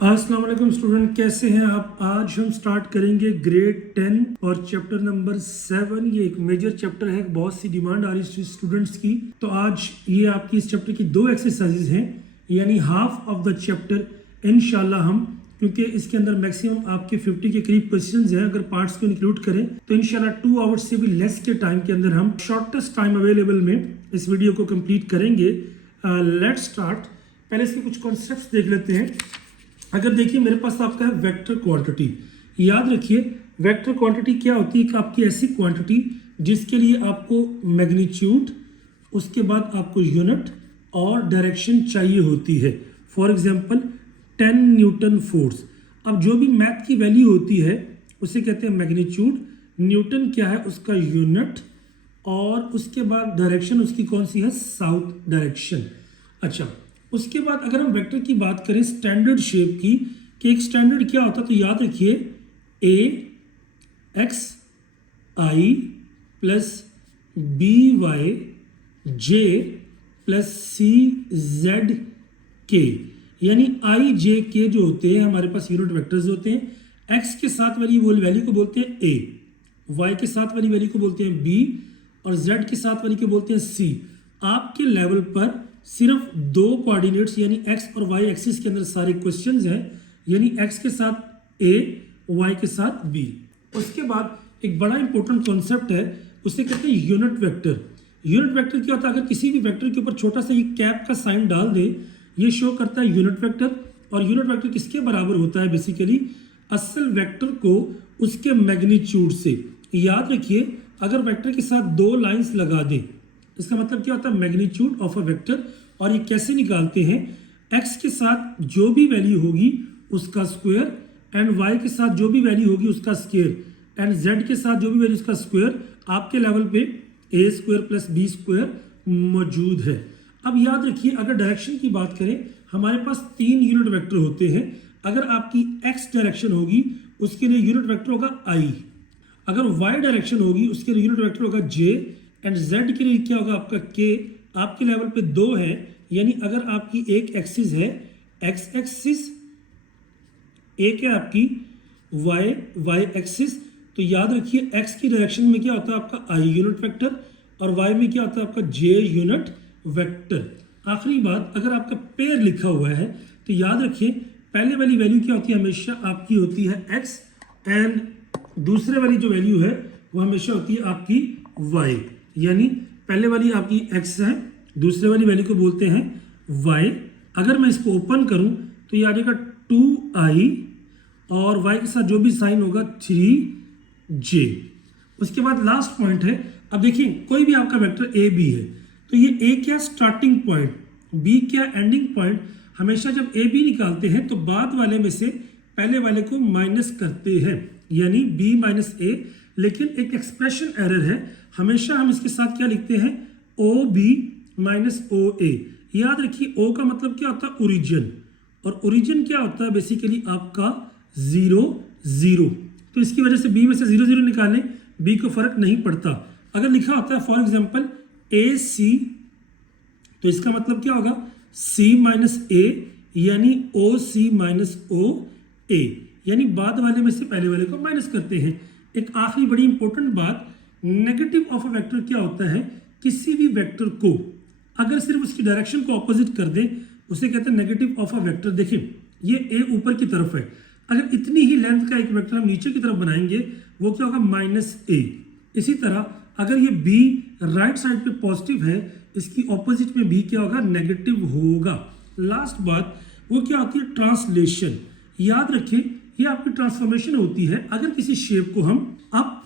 अस्सलाम वालेकुम स्टूडेंट, कैसे हैं आप। आज हम स्टार्ट करेंगे ग्रेड 10 और चैप्टर नंबर 7। ये एक मेजर चैप्टर है, बहुत सी डिमांड आ रही है स्टूडेंट्स की। तो आज ये आपकी इस चैप्टर की 2 एक्सरसाइजेज हैं, यानी हाफ ऑफ द चैप्टर इंशाल्लाह हम, क्योंकि इसके अंदर मैक्सिमम आपके 50 के करीब क्वेश्चंस हैं। अगर पार्ट्स को इंक्लूड करें तो इंशाल्लाह 2 आवर्स से भी लेस के टाइम के अंदर हम शॉर्टेस्ट टाइम अवेलेबल में इस वीडियो को कंप्लीट करेंगे। Let's start. पहले इसके कुछ कॉन्सेप्ट्स देख लेते हैं। अगर देखिए मेरे पास आपका है वेक्टर क्वांटिटी। याद रखिए वेक्टर क्वांटिटी क्या होती है कि आपकी ऐसी क्वांटिटी जिसके लिए आपको मैग्नीट्यूड, उसके बाद आपको यूनिट और डायरेक्शन चाहिए होती है। For example 10 Newton force. अब जो भी मैथ की वैल्यू होती है उसे कहते हैं मैग्नीट्यूड, न्यूटन क्या है उसका यूनिट, और उसके बाद डायरेक्शन उसकी कौन सी है, साउथ डायरेक्शन। अच्छा, उसके बाद अगर हम वेक्टर की बात करें स्टैंडर्ड शेप की, कि एक स्टैंडर्ड क्या होता है, तो याद रखिए ए एक्स आई प्लस बी वाई जे प्लस सी जेड के, यानी आई जे के जो होते हैं हमारे पास यूनिट वेक्टर्स होते हैं। एक्स के साथ वाली वैल्यू को बोलते हैं ए, वाई के साथ वाली वैल्यू को बोलते हैं बी, और जेड के साथ वाली को बोलते हैं सी। आपके लेवल पर सिर्फ 2 कोऑर्डिनेट्स यानी एक्स और वाई एक्सिस के अंदर सारे क्वेश्चंस हैं, यानी एक्स के साथ ए, वाई के साथ बी। उसके बाद एक बड़ा इंपॉर्टेंट कॉन्सेप्ट है, उसे कहते हैं यूनिट वेक्टर। यूनिट वेक्टर क्या होता है, अगर किसी भी वेक्टर के ऊपर छोटा सा ये कैप का साइन डाल दे, ये शो करता है यूनिट वेक्टर। और यूनिट वेक्टर किसके बराबर होता है, बेसिकली असल वेक्टर को उसके मैग्नीट्यूड से। याद रखिए अगर वेक्टर के साथ 2 लाइन्स लगा दें, इसका मतलब क्या होता है, मैग्नीट्यूड ऑफ अ वेक्टर। और ये कैसे निकालते हैं, एक्स के साथ जो भी वैल्यू होगी उसका स्क्वायर, एंड वाई के साथ जो भी वैल्यू होगी उसका स्क्वायर, एंड जेड के साथ जो भी वैल्यू उसका स्क्वायर। आपके लेवल पे ए स्क्वायर प्लस बी स्क्वायर मौजूद है। अब याद रखिए अगर डायरेक्शन की बात करें, हमारे पास 3 यूनिट वेक्टर होते हैं। अगर आपकी एक्स डायरेक्शन होगी उसके लिए यूनिट वेक्टर होगा आई, अगर वाई डायरेक्शन होगी उसके लिए यूनिट वेक्टर होगा जे, एंड जेड के लिए क्या होगा आपका के। आपके लेवल पे 2 है, यानी अगर आपकी एक एक्सिस है एक्स एक्सिस, एक है आपकी वाई एक्सिस, तो याद रखिए एक्स की डायरेक्शन में क्या होता है आपका आई यूनिट वेक्टर, और वाई में क्या होता है आपका जे यूनिट वेक्टर। आखिरी बात, अगर आपका पेयर लिखा हुआ है तो याद रखिए पहले वाली वैल्यू क्या होती है, हमेशा आपकी होती है एक्स, एंड दूसरे वाली जो वैल्यू है वो हमेशा होती है आपकी वाई। यानी पहले वाली आपकी x है, दूसरे वाली वैल्यू को बोलते हैं y। अगर मैं इसको ओपन करूं तो ये आ जाएगा 2i, और y के साथ जो भी साइन होगा 3j। उसके बाद लास्ट पॉइंट है, अब देखिए कोई भी आपका वेक्टर a b है, तो ये a क्या स्टार्टिंग पॉइंट, b क्या एंडिंग पॉइंट। हमेशा जब a b निकालते हैं तो बाद वाले में से पहले वाले को माइनस करते हैं, यानी b माइनस a। लेकिन एक एक्सप्रेशन एरर है, हमेशा हम इसके साथ क्या लिखते हैं, ओ बी माइनस ओ ए। याद रखिए ओ का मतलब क्या होता है, ओरिजिन, और ओरिजिन क्या होता है बेसिकली आपका 0 0। तो इसकी वजह से बी में से 0 0 निकालें, बी को फर्क नहीं पड़ता। अगर लिखा होता है फॉर एग्जांपल ए सी, तो इसका मतलब क्या होगा, सी माइनस ए, यानी ओ सी माइनस ओ ए, यानी बाद वाले में से पहले वाले को माइनस करते हैं। एक आखिरी बड़ी इंपॉर्टेंट बात, नेगेटिव ऑफ अ वेक्टर क्या होता है, किसी भी वेक्टर को अगर सिर्फ उसकी डायरेक्शन को ऑपोजिट कर दे उसे कहते हैं नेगेटिव ऑफ अ वेक्टर। देखिए ये ए ऊपर की तरफ है, अगर इतनी ही लेंथ का एक वेक्टर हम नीचे की तरफ बनाएंगे वो क्या होगा, माइनस ए। इसी तरह अगर ये बी राइट साइड पे पॉजिटिव है, इसकी ऑपोजिट में बी क्या होगा, नेगेटिव होगा। लास्ट बात वो क्या होती है, ट्रांसलेशन। याद रखें ये आपकी ट्रांसफॉर्मेशन होती है। अगर किसी शेप को हम अप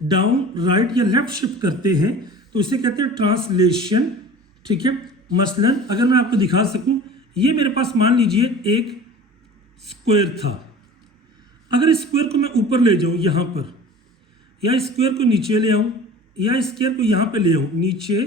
डाउन राइट या लेफ्ट शिफ्ट करते हैं तो इसे कहते हैं ट्रांसलेशन, ठीक है। मसलन अगर मैं आपको दिखा सकूं, ये मेरे पास मान लीजिए एक स्क्वायर था, अगर इस स्क्वायर को मैं ऊपर ले जाऊं यहां पर, या इस स्क्वायर को नीचे ले आऊं, या इस स्क्वायर को यहां पे ले आऊं, नीचे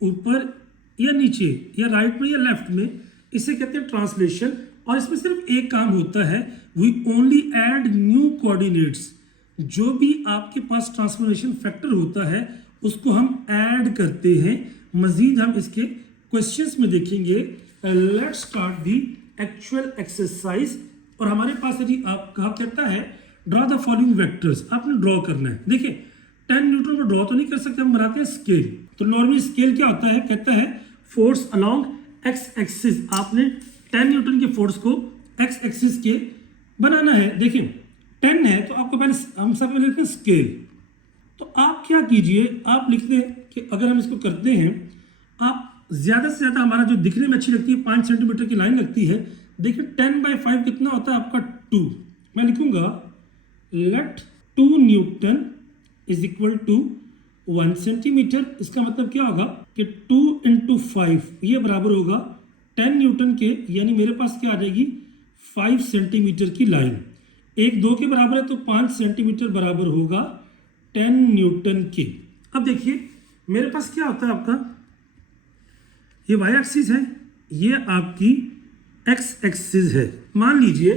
ऊपर या नीचे या राइट में या लेफ्ट में, इसे कहते हैं ट्रांसलेशन। और इसमें सिर्फ एक काम होता है, we only add new coordinates. जो भी आपके पास ट्रांसफॉर्मेशन फैक्टर होता है उसको हम ऐड करते हैं। मजीद हम इसके क्वेश्चंस में देखेंगे। Let's start the actual exercise. और हमारे पास है जी आपका कहता है ड्रॉ द फॉलोइंग वेक्टर्स, आपने ड्रॉ करना है। देखिए 10 न्यूटन को ड्रॉ तो नहीं कर सकते, हम बनाते हैं स्केल। तो नॉर्मली स्केल क्या होता है, कहता है फोर्स अलोंग एक्स एक्सिस। आपने 10 न्यूटन के फोर्स को एक्स एक्सिस के बनाना है। देखिए 10 है तो आपको पहले हम सब पहले लिखते हैं स्केल। तो आप क्या कीजिए, आप लिखते हैं कि अगर हम इसको करते हैं, आप ज़्यादा से ज़्यादा हमारा जो दिखने में अच्छी लगती है 5 सेंटीमीटर की लाइन लगती है। देखिए 10/5 कितना होता है आपका 2। मैं लिखूंगा let 2 newton is equal to 1 centimetre. इसका मतलब क्या होगा कि 2 × 5 ये बराबर होगा 10 न्यूटन के, यानी मेरे पास क्या आ जाएगी 5 सेंटीमीटर की लाइन। 1 2 के बराबर है तो 5 सेंटीमीटर बराबर होगा 10 न्यूटन के। अब देखिए मेरे पास क्या होता है, आपका ये वाई एक्सिस है, ये आपकी एक्स एक्सिस है। मान लीजिए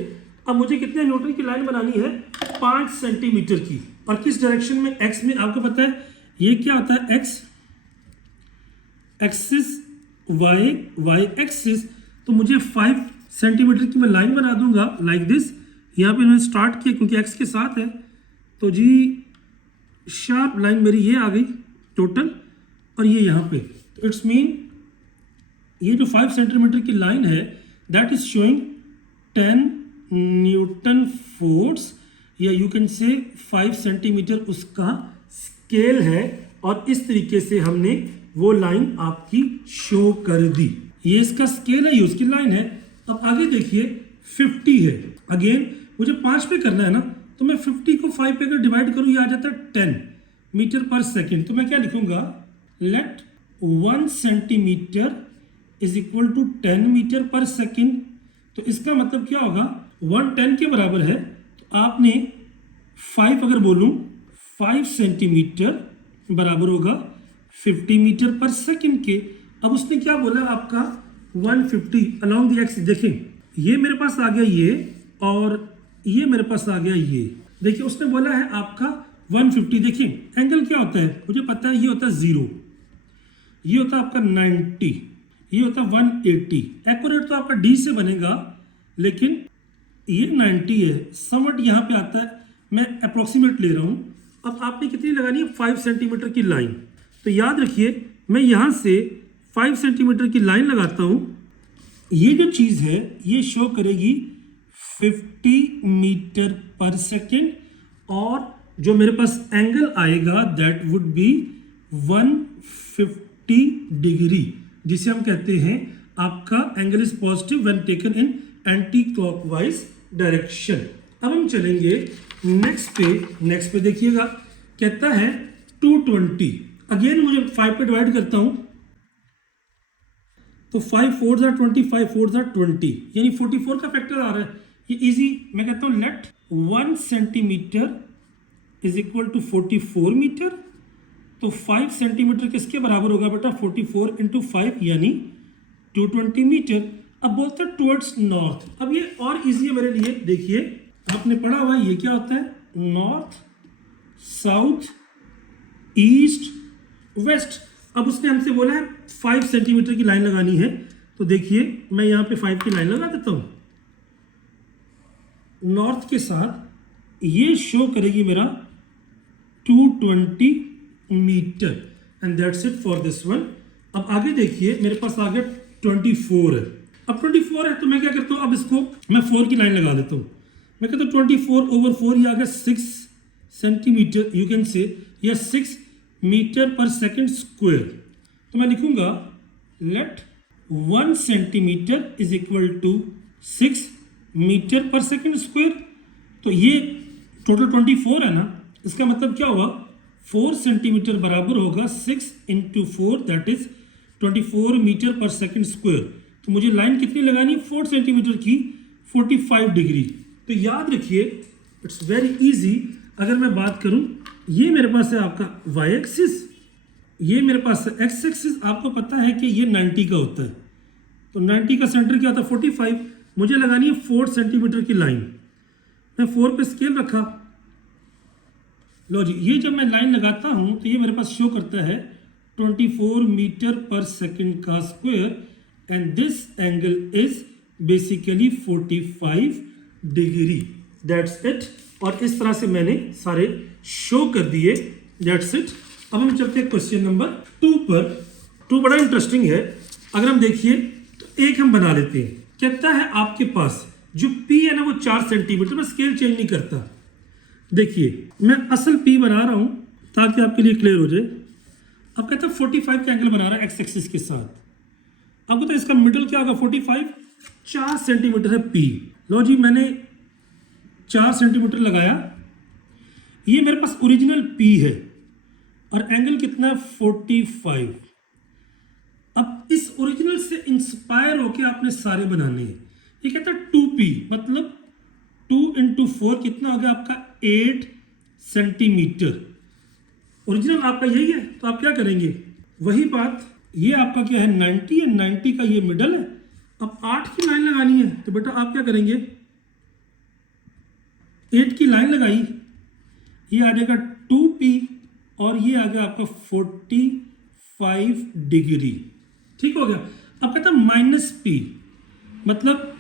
अब मुझे कितने न्यूटन की लाइन बनानी है, 5 सेंटीमीटर की। और किस डायरेक्शन में, एक्स में। आपको पता है ये क्या होता है एक्स एक्सिस, वाई एक्सिस। तो मुझे 5 सेंटीमीटर की मैं लाइन बना दूंगा लाइक दिस। यहाँ पे मैंने स्टार्ट किया क्योंकि एक्स के साथ है, तो जी शार्प लाइन मेरी ये आ गई टोटल, और ये यहाँ पे। तो इट्स मीन ये जो 5 सेंटीमीटर की लाइन है that is showing 10 Newton force, या यू कैन से 5 सेंटीमीटर उसका स्केल है। और इस तरीके से हमने वो लाइन आपकी शो कर दी। ये इसका स्केल है, ये उसकी लाइन है। अब आगे देखिए 50 है, अगेन मुझे 5 पे करना है ना, तो मैं 50 को 5 पे अगर डिवाइड करूँ ये आ जाता है 10 मीटर पर सेकेंड। तो मैं क्या लिखूंगा, let 1 centimetre is equal to 10 metre per second. तो इसका मतलब क्या होगा, 110 के बराबर है, तो आपने 5 अगर बोलूं 5 सेंटीमीटर बराबर होगा 50 मीटर पर सेकेंड के। अब उसने क्या बोला आपका 150 अलोंग द एक्सिस। देखें ये मेरे पास आ गया ये, और ये मेरे पास आ गया ये। देखिए उसने बोला है आपका 150। देखिए एंगल क्या होता है, मुझे पता है ये होता है 0, ये होता है आपका 90, ये होता है 180। एक्यूरेट तो आपका डी से बनेगा, लेकिन ये 90 है। समवट यहाँ पे आता है, मैं अप्रोक्सीमेट ले रहा हूँ। अब आपने कितनी लगानी है, 5 सेंटीमीटर की लाइन। तो याद रखिए मैं यहाँ से 5 सेंटीमीटर की लाइन लगाता हूँ। ये जो चीज़ है ये शो करेगी 50 मीटर पर सेकेंड, और जो मेरे पास एंगल आएगा दैट वुड बी 150 डिग्री, जिसे हम कहते हैं आपका angle is positive when taken in anti clockwise direction. अब हम चलेंगे नेक्स्ट पे देखिएगा, कहता है 220। अगेन मुझे 5 पे डिवाइड करता हूं, तो 5 4 are 20, 5 4 are 20, यानी 44 का फैक्टर आ रहा है। ये इजी, मैं कहता हूं let 1 centimetre is equal to 44 metre. तो 5 सेंटीमीटर किसके बराबर होगा बेटा, 44 × 5 यानी 220 मीटर। अब बोलते हैं टुवर्ड्स नॉर्थ। अब ये और इजी है मेरे लिए। देखिए आपने पढ़ा हुआ ये क्या होता है, नॉर्थ साउथ ईस्ट वेस्ट। अब उसने हमसे बोला है 5 सेंटीमीटर की लाइन लगानी है, तो देखिए मैं यहाँ पे 5 की लाइन लगा देता हूँ नॉर्थ के साथ। ये शो करेगी मेरा 220 metre, and that's it for this one. अब आगे देखिए मेरे पास आ गया 24 है। अब 24 है तो मैं क्या करता हूँ, अब इसको मैं 4 की लाइन लगा देता हूँ। मैं कहता हूँ 24/4, ये आ गया 6 सेंटीमीटर, यू कैन से, या 6 मीटर पर सेकेंड स्क्वायर। तो मैं लिखूंगा let 1 centimetre is equal to 6 metre per second square. तो ये टोटल 24 है ना, इसका मतलब क्या हुआ, 4 सेंटीमीटर बराबर होगा 6 × 4 that is 24 metre per second square. तो मुझे लाइन कितनी लगानी है, 4 सेंटीमीटर की 45 डिग्री। तो याद रखिए इट्स वेरी इजी। अगर मैं बात करूं, ये मेरे पास है आपका वाई एक्सिस, ये मेरे पास है एक्स एक्सिस। आपको पता है कि ये 90 का होता है, तो 90 का सेंटर क्या होता है 45। मुझे लगानी है 4 सेंटीमीटर की लाइन। मैं 4 पे स्केल रखा, लो जी, ये जब मैं लाइन लगाता हूं तो ये मेरे पास शो करता है 24 मीटर पर सेकेंड का square, and this angle is basically 45 degree. That's it. और इस तरह से मैंने सारे शो कर दिए। That's it. अब हम चलते हैं क्वेश्चन नंबर 2 पर। 2 बड़ा इंटरेस्टिंग है। अगर हम देखिए तो एक हम बना लेते हैं। कहता है आपके पास जो P है ना वो 4 सेंटीमीटर, मैं स्केल चेंज नहीं करता। देखिए मैं असल P बना रहा हूं ताकि आपके लिए क्लियर हो जाए। अब कहता है 45 का एंगल बना रहा है एक्स एक्सिस के साथ। अब कहता है इसका मिडल क्या होगा 45, 4 सेंटीमीटर है P। लो जी मैंने 4 सेंटीमीटर लगाया। ये मेरे पास ओरिजिनल P है और एंगल कितना है 45। अब इस ओरिजिनल से इंस्पायर होके आपने सारे बनाने हैं। ये कहता है 2P मतलब 2 × 4 कितना हो गया आपका 8 सेंटीमीटर। ओरिजिनल आपका यही है तो आप क्या करेंगे वही बात। ये आपका क्या है 90 है, 90 का ये मिडल है। अब 8 की लाइन लगानी है तो बेटा आप क्या करेंगे 8 की लाइन लगाई, ये आ जाएगा 2P और ये आ गया आपका 45 डिग्री। ठीक हो गया। अब कहता है -P मतलब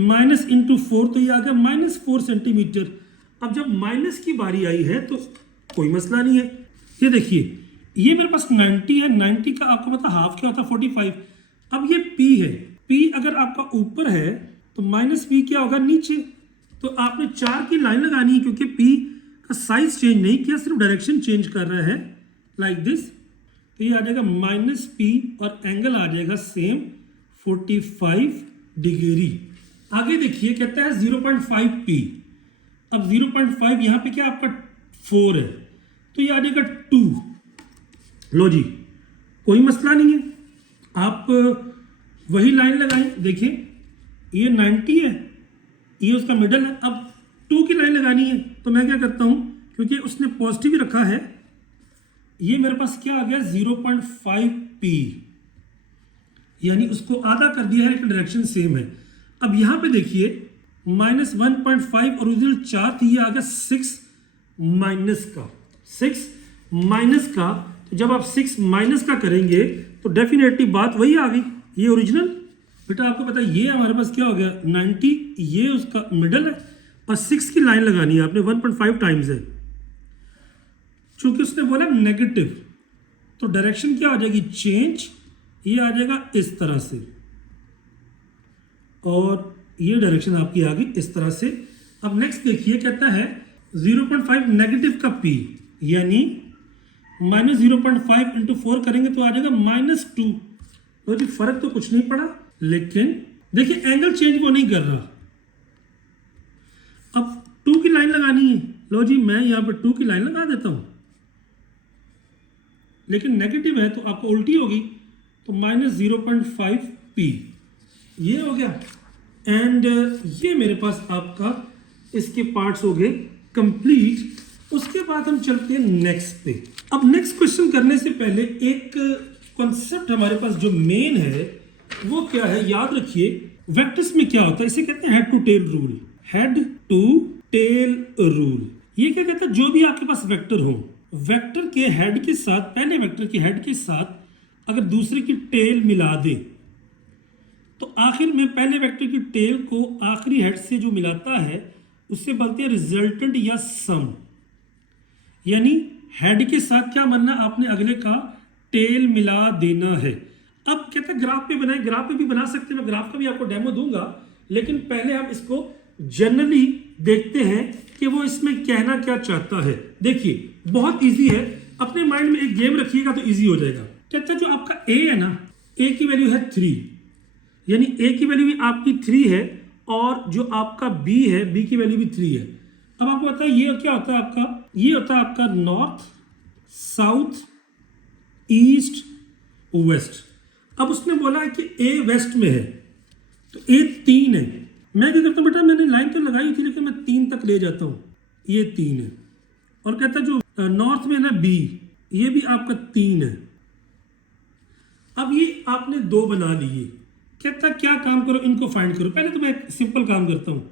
माइनस इंटू 4 तो ये आ गया -4 सेंटीमीटर। अब जब माइनस की बारी आई है तो कोई मसला नहीं है। ये देखिए ये मेरे पास 90 है, 90 का आपको पता हाफ क्या होता है 45। अब ये P है, P अगर आपका ऊपर है तो -P क्या होगा नीचे। तो आपने 4 की लाइन लगानी है क्योंकि P का साइज चेंज नहीं किया, सिर्फ डायरेक्शन चेंज कर रहा है लाइक दिस। तो ये आ जाएगा -P और एंगल आ जाएगा सेम 45 डिग्री। आगे देखिए कहता है 0.5P। अब 0.5 यहाँ पे क्या आपका 4 है तो ये आ जाएगा 2। लो जी कोई मसला नहीं है, आप वही लाइन लगाएं। देखिए ये 90 है, ये उसका मिडल है। अब 2 की लाइन लगानी है तो मैं क्या करता हूँ क्योंकि उसने पॉजिटिव ही रखा है, ये मेरे पास क्या आ गया 0.5P यानी उसको आधा कर दिया है लेकिन डायरेक्शन सेम है। अब यहाँ पे देखिए -1.5 ओरिजिनल 4 थी, ये आ गया 6 माइनस का। 6 माइनस का तो जब आप 6 माइनस का करेंगे तो डेफिनेटली बात वही आ गई, ये ओरिजिनल। बेटा आपको पता है ये हमारे पास क्या हो गया 90, ये उसका मिडल है और 6 की लाइन लगानी है आपने 1.5 टाइम्स है। चूंकि उसने बोला नेगेटिव तो डायरेक्शन क्या हो जाएगी चेंज, ये आ जाएगा इस तरह से और ये डायरेक्शन आपकी आ गई इस तरह से। अब नेक्स्ट देखिए कहता है 0.5 नेगेटिव का P यानी -0.5 × 4 करेंगे तो आ जाएगा -2। तो जी फर्क तो कुछ नहीं पड़ा लेकिन देखिए एंगल चेंज वो नहीं कर रहा। अब 2 की लाइन लगानी है, लो जी मैं यहाँ पर 2 की लाइन लगा देता हूँ लेकिन नेगेटिव है तो आपको उल्टी होगी तो -0.5P ये हो गया। एंड ये मेरे पास आपका इसके पार्ट्स हो गए कंप्लीट। उसके बाद हम चलते हैं नेक्स्ट पे। अब नेक्स्ट क्वेश्चन करने से पहले एक कॉन्सेप्ट हमारे पास जो मेन है वो क्या है याद रखिए। वेक्टर्स में क्या होता है, इसे कहते हैं head to tail rule. Head to tail rule ये क्या कहता है, जो भी आपके पास वेक्टर हो, वेक्टर के हेड के साथ, पहले वेक्टर के हेड के साथ अगर दूसरे की टेल मिला दे तो आखिर में पहले वेक्टर की टेल को आखिरी हेड से जो मिलाता है उससे बोलते हैं रिजल्टेंट या सम। यानी हेड के साथ क्या बनना, आपने अगले का टेल मिला देना है। अब कहते हैं ग्राफ पे बनाए, ग्राफ पे भी बना सकते हैं, मैं ग्राफ का भी आपको डेमो दूंगा लेकिन पहले हम इसको जनरली देखते हैं कि वो इसमें कहना क्या चाहता है। देखिए बहुत इजी है, अपने माइंड में एक गेम रखिएगा तो इजी हो जाएगा। कहता है जो आपका ए है ना, ए की वैल्यू है 3 यानी ए की वैल्यू भी आपकी 3 है और जो आपका बी है, बी की वैल्यू भी 3 है। अब आपको पता है ये क्या होता है आपका, ये होता है आपका नॉर्थ, साउथ, ईस्ट, वेस्ट। अब उसने बोला है कि ए वेस्ट में है तो ए 3 है। मैं क्या करता हूँ बेटा, मैंने लाइन तो लगाई थी लेकिन मैं 3 तक ले जाता हूँ, ये 3 है। और कहता है जो नॉर्थ में है ना बी, ये भी आपका 3 है। अब ये आपने 2 बना लिए। कहता क्या काम करो, इनको फाइंड करो। पहले तो मैं एक सिंपल काम करता हूँ,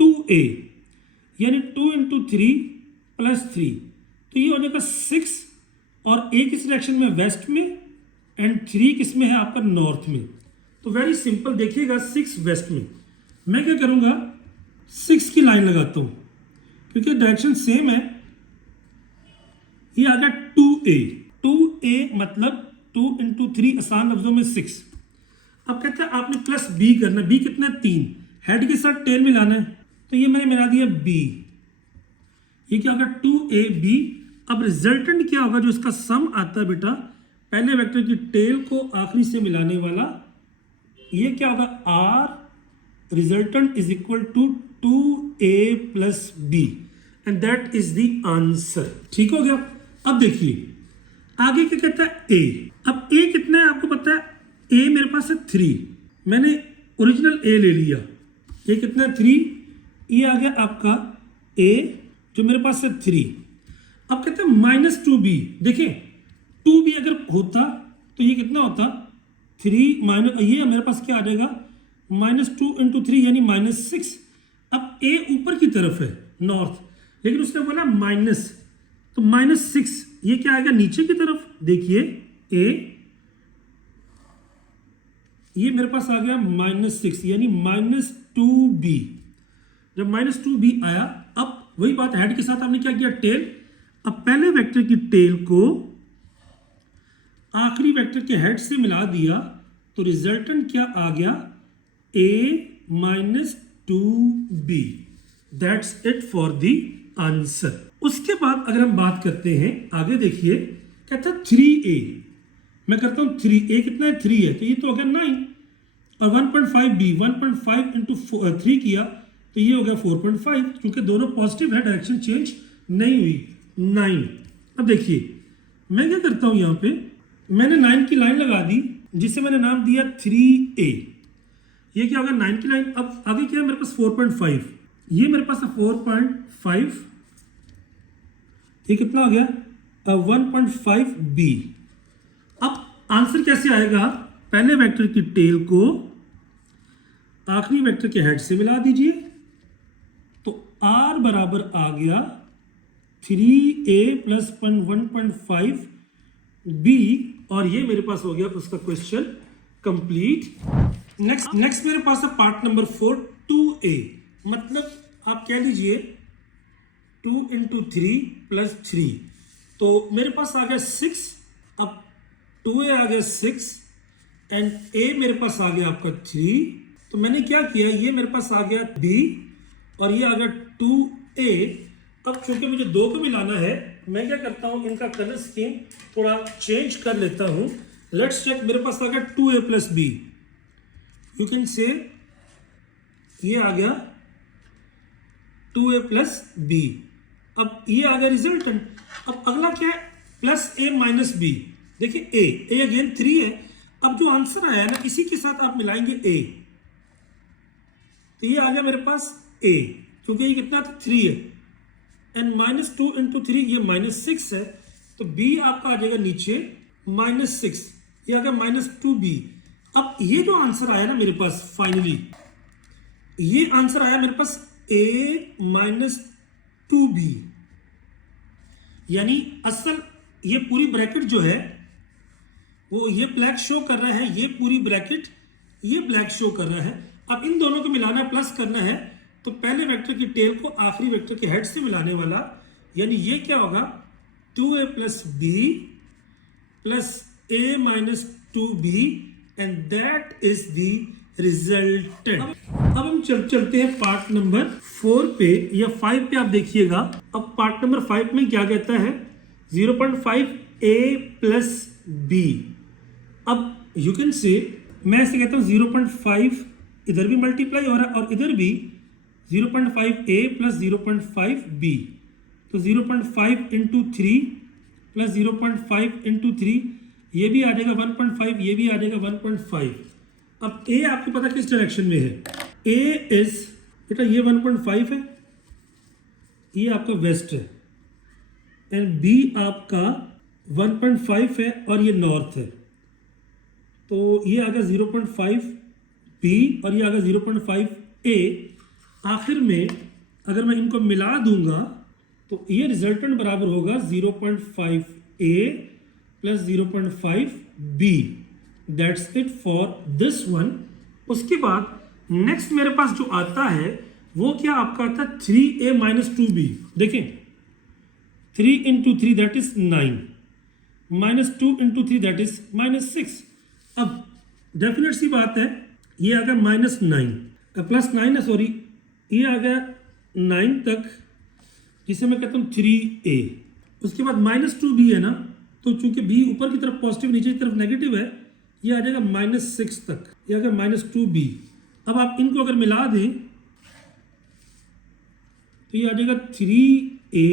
2a यानी 2 × 3 + 3 तो ये हो जाएगा 6 और a किस डायरेक्शन में, वेस्ट में, एंड 3 किस में है आपका नॉर्थ में। तो वेरी सिंपल देखिएगा 6 वेस्ट में मैं क्या करूंगा 6 की लाइन लगाता हूं क्योंकि डायरेक्शन सेम है। ये आ गया 2a मतलब 2 इंटू 3 आसान लफ्जों में 6। अब कहते हैं आपने प्लस b करना, b कितना है 3, हेड के साथ टेल मिलाना है तो ये मैंने मिला दिया b, ये क्या होगा 2ab। अब रिजल्टेंट क्या होगा जो इसका सम आता है बेटा पहले वेक्टर की टेल को आखिरी से मिलाने वाला, ये क्या होगा r resultant is equal to 2a plus b and that is the answer. ठीक हो गया। अब देखिए आगे क्या कहता है a। अब a कितना है आपको पता है, a मेरे पास है 3, मैंने ओरिजिनल a ले लिया, ये कितना है 3, ये आ गया आपका a जो मेरे पास है 3। अब कहते हैं माइनस 2b, देखिए 2b अगर होता तो ये कितना होता 3 माइनस, ये मेरे पास क्या आ जाएगा माइनस 2 इंटू 3 यानी माइनस 6। अब a ऊपर की तरफ है नॉर्थ, लेकिन उसने बोला माइनस, तो माइनस 6 ये क्या आएगा नीचे की तरफ, देखिए a, ये मेरे पास आ गया माइनस 6 यानी माइनस 2b। जब माइनस 2b आया, अब वही बात हेड के साथ आपने क्या किया टेल, अब पहले वेक्टर की टेल को आखिरी वेक्टर के हेड से मिला दिया तो रिजल्टेंट क्या आ गया a minus 2b। That's it for the answer. उसके बाद अगर हम बात करते हैं आगे, देखिए कहता है 3a, मैं करता हूं 3a कितना है 3 है तो ये तो हो गया 9, और 1.5b 1.5 इंटू 3 किया तो ये हो गया 4.5, क्योंकि दोनों पॉजिटिव है डायरेक्शन चेंज नहीं हुई 9। अब देखिए मैं क्या करता हूं यहां पे मैंने 9 की लाइन लगा दी जिसे मैंने नाम दिया 3a, ये क्या होगा 9 की लाइन। अब आगे क्या है मेरे पास 4.5, ये मेरे पास है 4.5, ये कितना हो गया 1.5b। अब आंसर कैसे आएगा, पहले वेक्टर की टेल को आखिरी वेक्टर के हेड से मिला दीजिए तो r बराबर आ गया 3a प्लस 1.5b, और ये मेरे पास हो गया उसका क्वेश्चन कंप्लीट। नेक्स्ट मेरे पास है पार्ट नंबर 4 2a, मतलब आप कह लीजिए 2 इंटू 3 प्लस 3, तो मेरे पास आ गया 6। अब 2a आ गया 6 एंड a मेरे पास आ गया आपका 3, तो मैंने क्या किया ये मेरे पास आ गया b और ये आ गया 2a। अब चूंकि मुझे दो को मिलाना है मैं क्या करता हूं इनका कलर स्कीम थोड़ा चेंज कर लेता हूं। लेट्स चेक, मेरे पास आ गया 2a plus b, you can से ये आ गया 2a प्लस b। अब ये आ गया रिजल्टेंट। अब अगला क्या है प्लस a माइनस b, देखिए a अगेन 3 है। अब जो आंसर आया ना इसी के साथ आप मिलाएंगे a, तो ये आ गया मेरे पास a, क्योंकि ये कितना था 3 है एंड माइनस 2 इंटू 3 ये माइनस 6 है, तो b आपका आ जाएगा नीचे माइनस 6, ये आ गया माइनस 2b। अब ये जो आंसर आया ना मेरे पास फाइनली, ये आंसर आया मेरे पास a माइनस 2b, यानी असल ये पूरी ब्रैकेट जो है वो ये ब्लैक शो कर रहा है, ये पूरी ब्रैकेट ये ब्लैक शो कर रहा है। अब इन दोनों को मिलाना प्लस करना है तो पहले वेक्टर की टेल को आखिरी वेक्टर के हेड से मिलाने वाला, यानी ये क्या होगा 2a plus b plus a minus 2b and that is the resultant. अब हम चलते हैं पार्ट नंबर 4 पे या 5 पे, आप देखिएगा अब पार्ट नंबर 5 में क्या कहता है 0.5a प्लस b। अब यू कैन से मैं ऐसे कहता हूँ 0.5 इधर भी मल्टीप्लाई हो रहा है और इधर भी 0.5a प्लस 0.5b, तो 0.5 इंटू 3 प्लस 0.5 इंटू 3 ये भी आ जाएगा 1.5, ये भी आ जाएगा 1.5। अब a आपको पता किस डायरेक्शन में है, a इज बेटा ये 1.5 है, ये आपका वेस्ट है एंड b आपका 1.5 है और ये नॉर्थ है, तो ये आ गया 0.5b और ये आ गया 0.5a। आखिर में अगर मैं इनको मिला दूंगा तो ये रिजल्टेंट बराबर होगा 0.5a plus 0.5b that's it for this one. उसके बाद नेक्स्ट मेरे पास जो आता है वो क्या आपका आता है 3a माइनस 2b। देखें 3 into 3 that is 9 minus 2 into 3 that is minus 6। अब डेफिनेट सी बात है ये आ गया माइनस 9 प्लस 9 है, सॉरी ये आ गया 9 तक जिसे मैं कहता हूँ 3a। उसके बाद माइनस 2b है ना, तो चूंकि b ऊपर की तरफ पॉजिटिव नीचे की तरफ नेगेटिव है, ये आ जाएगा माइनस 6 तक, ये आ गया माइनस 2b। अब आप इनको अगर मिला दें तो ये आ जाएगा 3a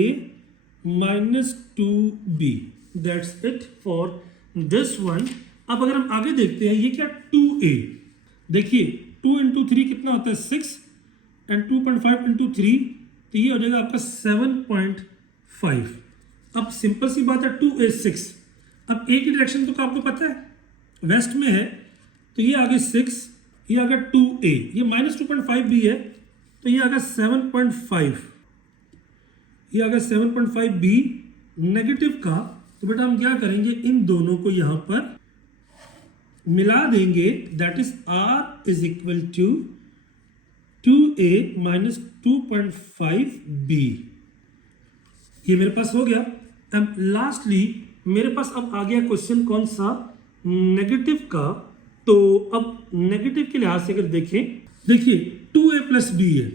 minus 2b। That's it for this one. अब अगर हम आगे देखते हैं ये क्या 2a, देखिए 2 इंटू 3 कितना होता है 6 एंड 2.5 इंटू 3 तो ये हो जाएगा आपका 7.5। अब सिंपल सी बात है 2a 6। अब a की डायरेक्शन तो आपको पता है वेस्ट में है, तो ये आ गया 6, ये आ गया 2a, ये माइनस 2.5 भी है तो ये आ गया 7.5, ये आ गया 7.5 b नेगेटिव का। तो बेटा हम क्या करेंगे, इन दोनों को यहां पर मिला देंगे, that is r is equal to 2a minus 2.5b। ये मेरे पास हो गया। अब लास्टली मेरे पास अब आ गया क्वेश्चन कौन सा, नेगेटिव का। तो अब नेगेटिव के लिहाज से अगर देखें, देखिए 2a प्लस b है,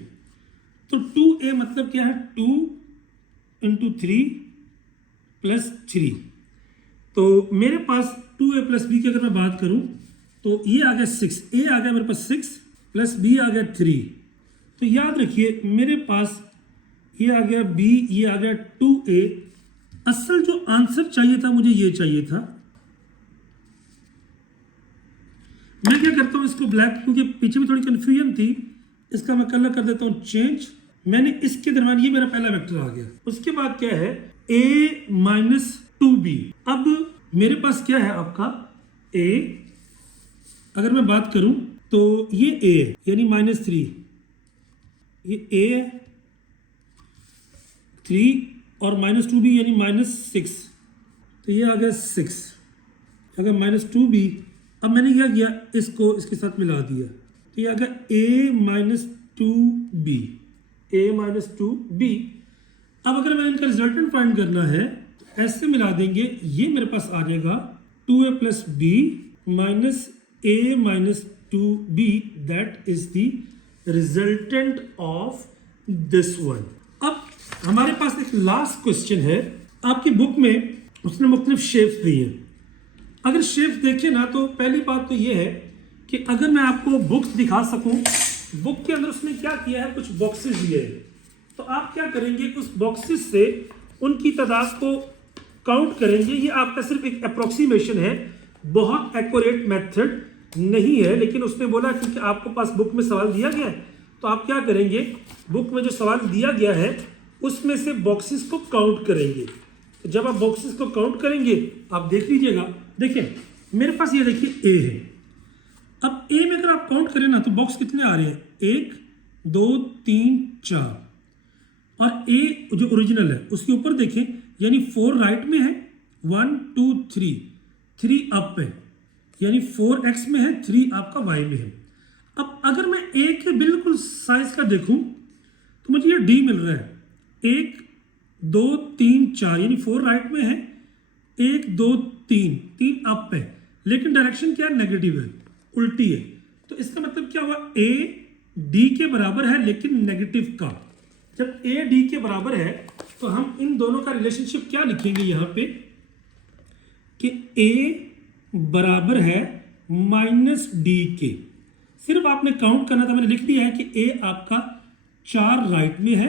तो 2a मतलब क्या है 2 इंटू 3 प्लस 3। तो मेरे पास 2a प्लस b की अगर मैं बात करूं तो ये आ गया 6, a आ गया मेरे पास 6 प्लस b आ गया 3। तो याद रखिए मेरे पास ये आ गया b, ये आ गया 2a। असल जो आंसर चाहिए था मुझे ये चाहिए था। मैं क्या करता हूं इसको ब्लैक, क्योंकि पीछे भी थोड़ी कंफ्यूजन थी, इसका मैं कलर कर देता हूं चेंज। मैंने इसके दरम्यान ये मेरा पहला वेक्टर आ गया। उसके बाद क्या है a माइनस 2b। अब मेरे पास क्या है आपका a, अगर मैं बात करूं तो ये a है यानी माइनस 3, ये a है 3 और माइनस 2b यानी माइनस 6, तो ये आ गया 6, अगर माइनस 2b। अब मैंने क्या किया, इसको इसके साथ मिला दिया, तो ये आ गया a minus 2b, a minus 2b। अब अगर मैं इनका रिजल्टेंट फाइंड करना है तो ऐसे मिला देंगे, ये मेरे पास आ जाएगा 2a plus b minus a minus 2b, that is the resultant of this one. अब हमारे पास एक लास्ट क्वेश्चन है। आपकी बुक में उसने मुख्तलिफ शेप्स दी हैं। अगर शेप्स देखें ना तो पहली बात तो ये है कि अगर मैं आपको बुक्स दिखा सकूं, बुक के अंदर उसने क्या किया है, कुछ बॉक्सेस दिए हैं, तो आप क्या करेंगे, उस बॉक्सेस से उनकी तादाद को काउंट करेंगे। ये आपका सिर्फ एक अप्रोक्सीमेशन है, बहुत एक्यूरेट मेथड नहीं है, लेकिन उसने बोला क्योंकि आपको पास बुक में सवाल दिया गया है तो आप क्या करेंगे, बुक में जो सवाल दिया गया है उसमें से बॉक्सेस को काउंट करेंगे। तो जब आप बॉक्सेस को काउंट करेंगे आप देख लीजिएगा, देखिए मेरे पास ये देखिए ए है। अब ए में अगर आप काउंट करें ना तो बॉक्स कितने आ रहे हैं, 1 2 3 4, और ए जो ओरिजिनल है उसके ऊपर देखें यानी 4 राइट में है, 1 2 3 अप है यानी 4x में है, 3 आपका y में है। अब अगर मैं ए के बिल्कुल साइज का देखूं तो मुझे ये डी मिल रहा है, 1 2 3 4 यानी 4 राइट में है, 1 2 3 अप है, लेकिन डायरेक्शन क्या है, नेगेटिव है, उल्टी है। तो इसका मतलब क्या हुआ, ए डी के बराबर है लेकिन नेगेटिव का। जब ए डी के बराबर है तो हम इन दोनों का रिलेशनशिप क्या लिखेंगे यहां पे कि ए बराबर है माइनस डी के। सिर्फ आपने काउंट करना था, मैंने लिख दिया है कि ए आपका 4 राइट में है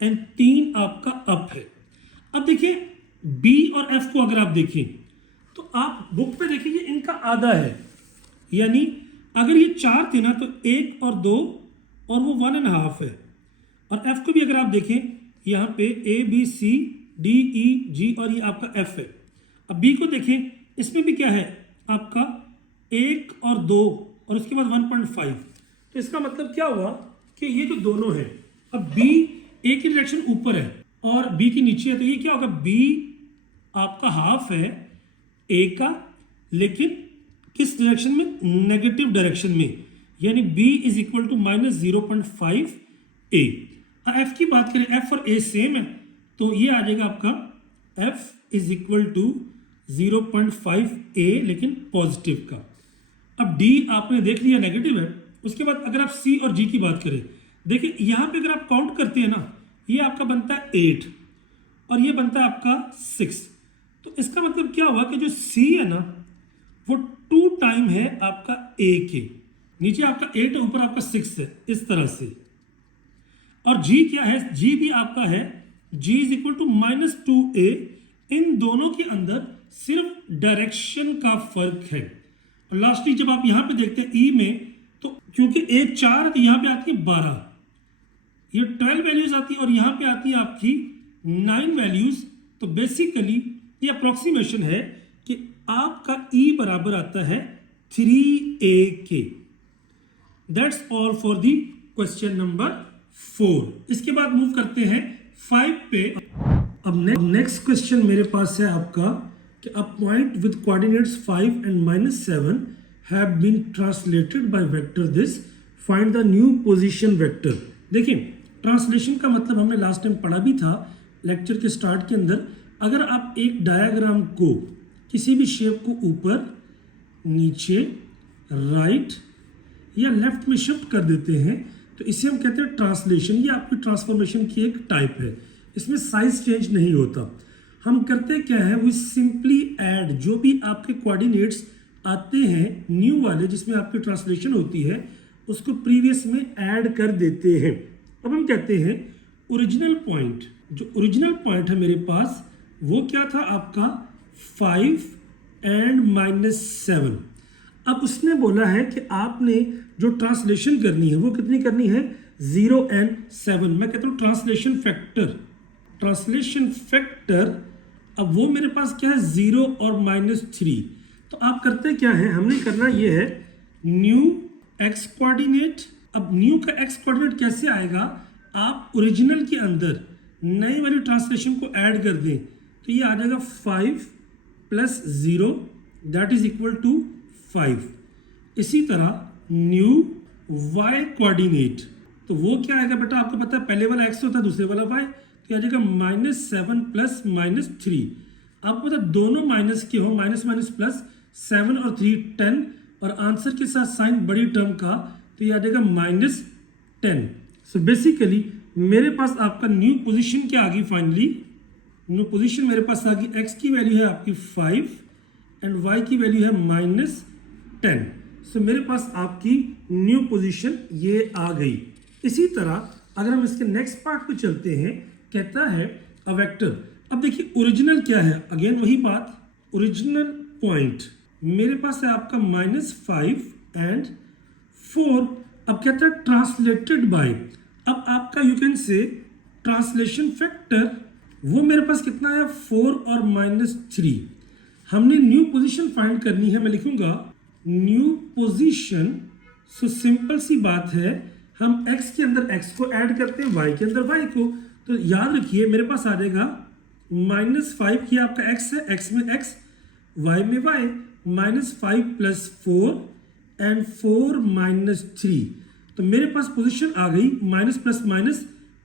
एंड 3 आपका अप है। अब देखिए बी और एफ को अगर आप देखें तो आप बुक पे देखिए इनका आधा है, यानी अगर ये 4 थे ना तो 1 और 2 और वो 1.5 है। और एफ को भी अगर आप देखें यहाँ पे A B C D E जी और ये आपका एफ है। अब बी को देखें, इसमें भी क्या है आपका 1 और 2 और उसके बाद 1.5। तो इसका मतलब क्या हुआ कि ये जो दोनों है, अब बी ए की डायरेक्शन ऊपर है और बी की नीचे है, तो ये क्या होगा, बी आपका हाफ है ए का लेकिन किस डायरेक्शन में? नेगेटिव डायरेक्शन में, यानी b is equal to -0.5 a। f की बात करें, f और a सेम है, तो ये आ जाएगा आपका f is equal to 0.5 a, लेकिन पॉजिटिव का। अब d आपने देख लिया नेगेटिव है। उसके बाद अगर आप c और g की बात करें, देखिए यहाँ पे अगर आप काउंट करते हैं ना, ये आपका बनता है 8 और ये बनता है आपका 6। तो इसका मतलब क्या हुआ कि जो c है ना वो 2 टाइम है आपका a के। नीचे आपका 8 है, ऊपर आपका 6 है, इस तरह से। और g क्या है? g भी आपका है g is equal to -2a। इन दोनों के अंदर सिर्फ डायरेक्शन का फर्क है। और लास्टली जब आप यहां पे देखते हैं e में, तो क्योंकि a 4 है तो यहां पे आती है 12, ये 12 वैल्यूज आती है और यहां पे आती है आपकी 9 वैल्यूज। तो बेसिकली ये अप्रोक्सीमेशन है कि आपका e बराबर आता है 3a के। That's all for the question number 4। इसके बाद मूव करते हैं 5 पे। अब नेक्स्ट क्वेश्चन मेरे पास है आपका कि a point with coordinates 5 and -7 have been translated by vector this, find the new position vector। देखिए ट्रांसलेशन का मतलब हमने लास्ट टाइम पढ़ा भी था लेक्चर के स्टार्ट के अंदर। अगर आप एक डायग्राम को, किसी भी शेप को ऊपर, नीचे, राइट या लेफ्ट में शिफ्ट कर देते हैं तो इसे हम कहते हैं ट्रांसलेशन। ये आपकी ट्रांसफॉर्मेशन की एक टाइप है, इसमें साइज चेंज नहीं होता। हम करते क्या है, वी सिंपली ऐड जो भी आपके कोऑर्डिनेट्स आते हैं न्यू वाले जिसमें आपकी ट्रांसलेशन होती है, उसको प्रीवियस में ऐड कर देते हैं। अब हम कहते हैं ओरिजिनल पॉइंट, जो ओरिजिनल पॉइंट है मेरे पास वो क्या था आपका 5 and -7। अब उसने बोला है कि आपने जो ट्रांसलेशन करनी है वो कितनी करनी है, 0 and 7। मैं कहता हूँ ट्रांसलेशन फैक्टर। अब वो मेरे पास क्या है 0 और -3। तो आप करते क्या है, हमने करना ये है न्यू x कोऑर्डिनेट। अब न्यू का x कोऑर्डिनेट कैसे आएगा, आप ओरिजिनल के अंदर नई वाली ट्रांसलेशन को ऐड कर दें तो ये आ जाएगा 5 + 0 दैट इज इक्वल टू 5। इसी तरह न्यू y कोऑर्डिनेट, तो वो क्या आएगा बेटा, आपको पता है पहले वाला x होता है, दूसरे वाला y, तो आ जाएगा -7 + -3। आपको पता दोनों माइनस के हो, माइनस प्लस, 7 और 3 10, और आंसर के साथ साइन बड़ी टर्म का, तो ये आ जाएगा -10। सो बेसिकली मेरे पास आपका न्यू पोजीशन क्या आ गई, फाइनली न्यू पोजीशन मेरे पास आ गई, x की वैल्यू है आपकी 5 एंड y की वैल्यू है -10। सो मेरे पास आपकी न्यू पोजीशन ये आ गई। इसी तरह अगर हम इसके नेक्स्ट पार्ट पे चलते हैं, कहता है अ वेक्टर। अब देखिए ओरिजिनल क्या है, अगेन वही बात, ओरिजिनल पॉइंट मेरे पास है आपका -5 and 4। अब कहता है ट्रांसलेटेड बाय, अब आपका you can say translation factor वो मेरे पास कितना है 4 और -3। हमने न्यू पोजीशन फाइंड करनी है, मैं लिखूंगा न्यू पोजीशन। सो सिंपल सी बात है, हम x के अंदर x को ऐड करते हैं, y के अंदर y को। तो याद रखिए मेरे पास आ जाएगा -5 ये आपका x है, x में x, y में y, -5 + 4 and 4 -3। तो मेरे पास पोजीशन आ गई -+-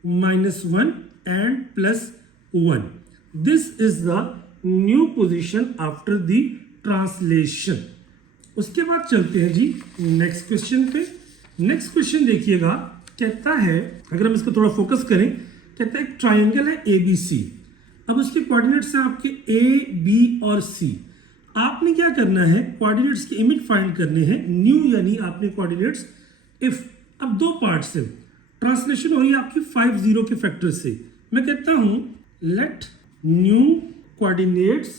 -1 and +1। This is the new position after the translation. उसके बाद चलते हैं जी नेक्स्ट क्वेश्चन पे। नेक्स्ट क्वेश्चन देखिएगा, कहता है अगर हम इसको थोड़ा फोकस करें, कहता है एक ट्राइंगल है ABC। अब उसके कोऑर्डिनेट्स हैं आपके A, B और C। आपने क्या करना है, कोऑर्डिनेट्स की इमेज फाइंड करने हैं, न्यू यानी आपने कोऑर्डिनेट्स इफ। अब दो पार्ट्स है, ट्रांसलेशन हो रही है आपकी 5 0 के फैक्टर से। मैं कहता हूं लेट न्यू कोऑर्डिनेट्स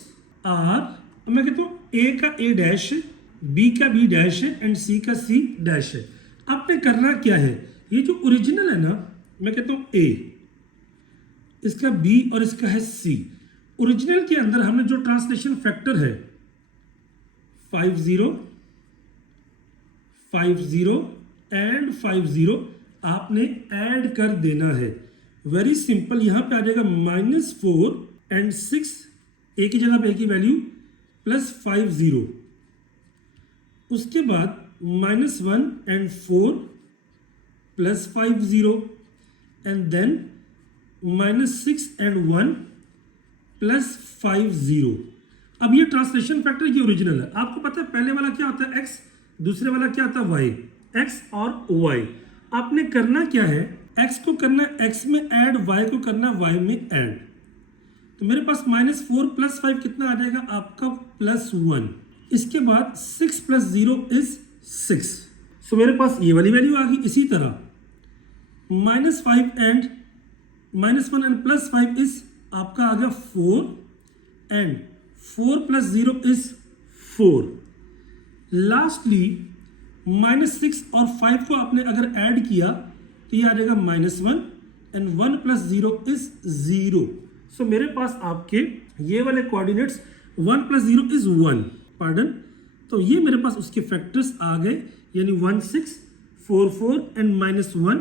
आर, मैं कहता हूं A का A डैश है, B का B डैश है एंड C का C डैश है। आपने करना क्या है, ये जो ओरिजिनल है ना, मैं कहता हूं A, इसका B और इसका है C। ओरिजिनल के अंदर हमने जो ट्रांसलेशन फैक्टर है 5 0 5 0 एंड 5 0 आपने ऐड कर देना है। वेरी सिंपल, यहां पे आ जाएगा -4 and 6, एक ही जगह पे एक ही वैल्यू, +5 0। उसके बाद -1 and 4 + 5 0 and then -6 and 1 + 5 0। अब ये ट्रांसलेशन फैक्टर ये ओरिजिनल है। आपको पता है पहले वाला क्या होता है x, दूसरे वाला क्या होता है y, x और y। आपने करना क्या है, x को करना है x में ऐड, y को करना है y में ऐड। तो मेरे पास -4 + 5 कितना आ जाएगा आपका +1। इसके बाद 6 + 0 is 6। सो मेरे पास ये वाली वैल्यू आ गई। इसी तरह -5 and -1 and +5 इज आपका आ गया 4 and 4 + 0 is 4। लास्टली -6 और 5 को आपने अगर ऐड किया तो ये आ जाएगा -1 and 1 + 0 is 0। सो मेरे पास आपके ये वाले कोऑर्डिनेट्स 1 + 0 is 1, पार्डन। तो ये मेरे पास उसके फैक्टर्स आ गए, यानी 1 6 4 4 and -1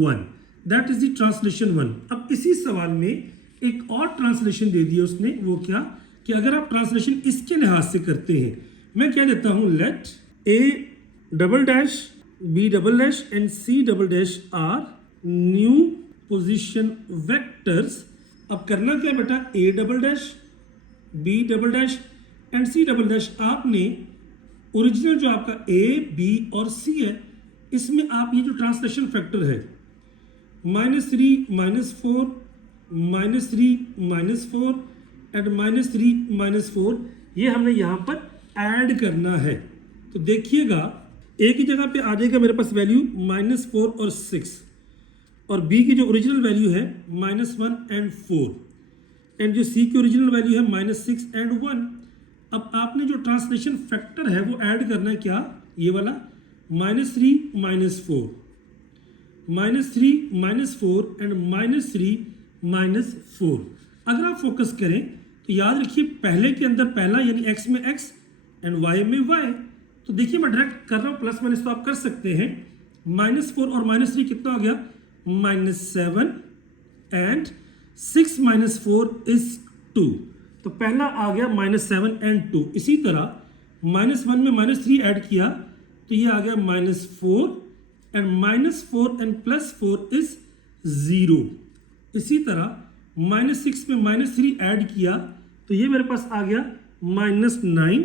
1। That is the translation 1। अब इसी सवाल में एक और ट्रांसलेशन दे दिया उसने। वो क्या कि अगर आप ट्रांसलेशन इसके लिहाज से करते हैं, मैं क्या देता हूं, let A', B' and C' are new position vectors. अब करना क्या है बेटा, A', B' and C'। आपने ओरिजिनल जो आपका A, B और C है, इसमें आप ये जो ट्रांसलेशन फैक्टर है -3 -4 -3 -4 एंड -3 -4, ये हमने यहाँ पर ऐड करना है। तो देखिएगा A की जगह पे आ जाएगा मेरे पास वैल्यू -4 और 6, और B की जो ओरिजिनल वैल्यू है -1 and 4, एंड जो C की ओरिजिनल वैल्यू है -6 and 1। अब आपने जो ट्रांसलेशन फैक्टर है वो ऐड करना है, क्या, ये वाला -3 -4 -3 -4 एंड -3 -4। अगर आप फोकस करें तो याद रखिए पहले के अंदर पहला यानी x में x एंड y में y। तो देखिए मैं डायरेक्ट कर रहा हूँ, प्लस माइनस तो आप कर सकते हैं। -4 और -3 कितना हो गया, -7 एंड 6 -4 is 2। तो पहला आ गया -7 and 2। इसी तरह -1 में -3 ऐड किया तो ये आ गया -4 एंड -4 एंड +4 इज 0। इसी तरह -6 में -3 ऐड किया तो ये मेरे पास आ गया -9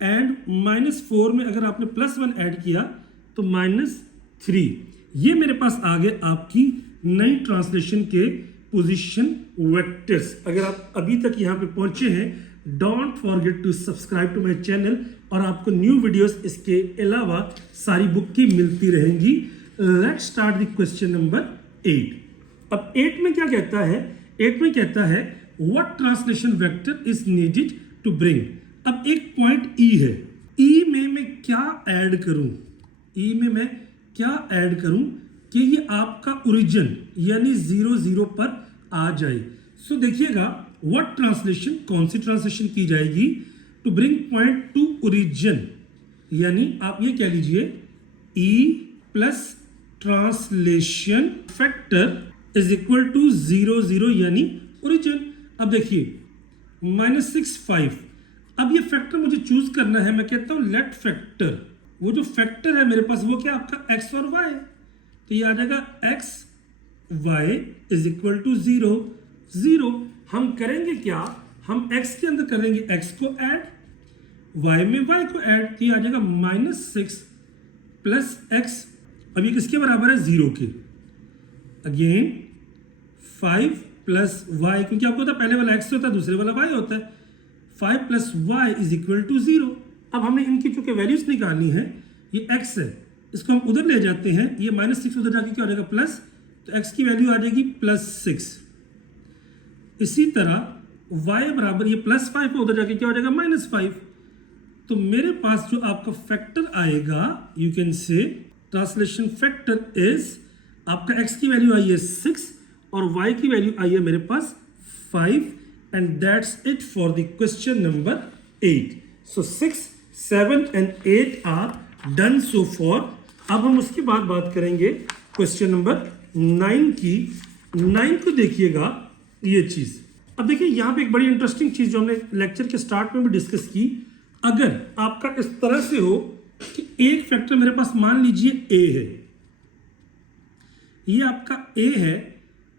एंड -4 में अगर आपने +1 ऐड किया तो -3। ये मेरे पास आ गए आपकी नई ट्रांसलेशन के पोजीशन वेक्टर्स। अगर आप अभी तक यहाँ पे पहुंचे हैं, don't forget to subscribe to my channel, और आपको न्यू वीडियोस इसके अलावा सारी बुक की मिलती रहेंगी। Let's start the question number 8। अब 8 में क्या कहता है, 8 में कहता है what translation vector is needed to bring. अब एक पॉइंट ई है, ई में मैं क्या ऐड करूं, ई में मैं क्या ऐड करूं कि ये आपका ओरिजिन यानी 0 0 पर आ जाए। सो देखिएगा व्हाट ट्रांसलेशन, कौन सी ट्रांसलेशन की जाएगी to bring point to origin, यानी आप ये कह लीजिए E plus translation factor is equal to 0 0 यानी ओरिजिन। अब देखिए -6 5। अब ये फैक्टर मुझे चूज करना है, मैं कहता हूं लेट फैक्टर, वो जो फैक्टर है मेरे पास वो क्या आपका x और y। तो ये आ जाएगा x y is equal to 0 0। हम करेंगे क्या, हम x के अंदर करेंगे x को ऐड, y में y को ऐड, तो ये आ जाएगा -6 प्लस x। अब ये किसके बराबर है, 0 के। अगेन 5 प्लस y, क्योंकि आपको पता पहले वाला x होता है दूसरे वाला y होता है। 5 plus y is equal to 0। अब हमने इनकी चूंकि वैल्यूज निकालनी है, ये x है, इसको हम उधर ले जाते हैं, ये -6 उधर जाके क्या हो जाएगा प्लस, तो x की वैल्यू आ जाएगी +6। इसी तरह y बराबर ये +5 पे उधर जाके क्या हो जाएगा -5। तो मेरे पास जो आपका फैक्टर आएगा, you can say translation factor is, आपका x की वैल्यू आई है 6 और y की वैल्यू आई है मेरे पास 5, and that's it for the question number 8। सो 6 7 and 8 are done so far. अब हम उसके बाद बात करेंगे क्वेश्चन नंबर 9 की। 9 को देखिएगा ये चीज। अब देखिए यहाँ पे एक बड़ी इंटरेस्टिंग चीज जो हमने लेक्चर के स्टार्ट में भी डिस्कस की, अगर आपका इस तरह से हो कि एक फैक्टर मेरे पास मान लीजिए ए है, ये आपका ए है,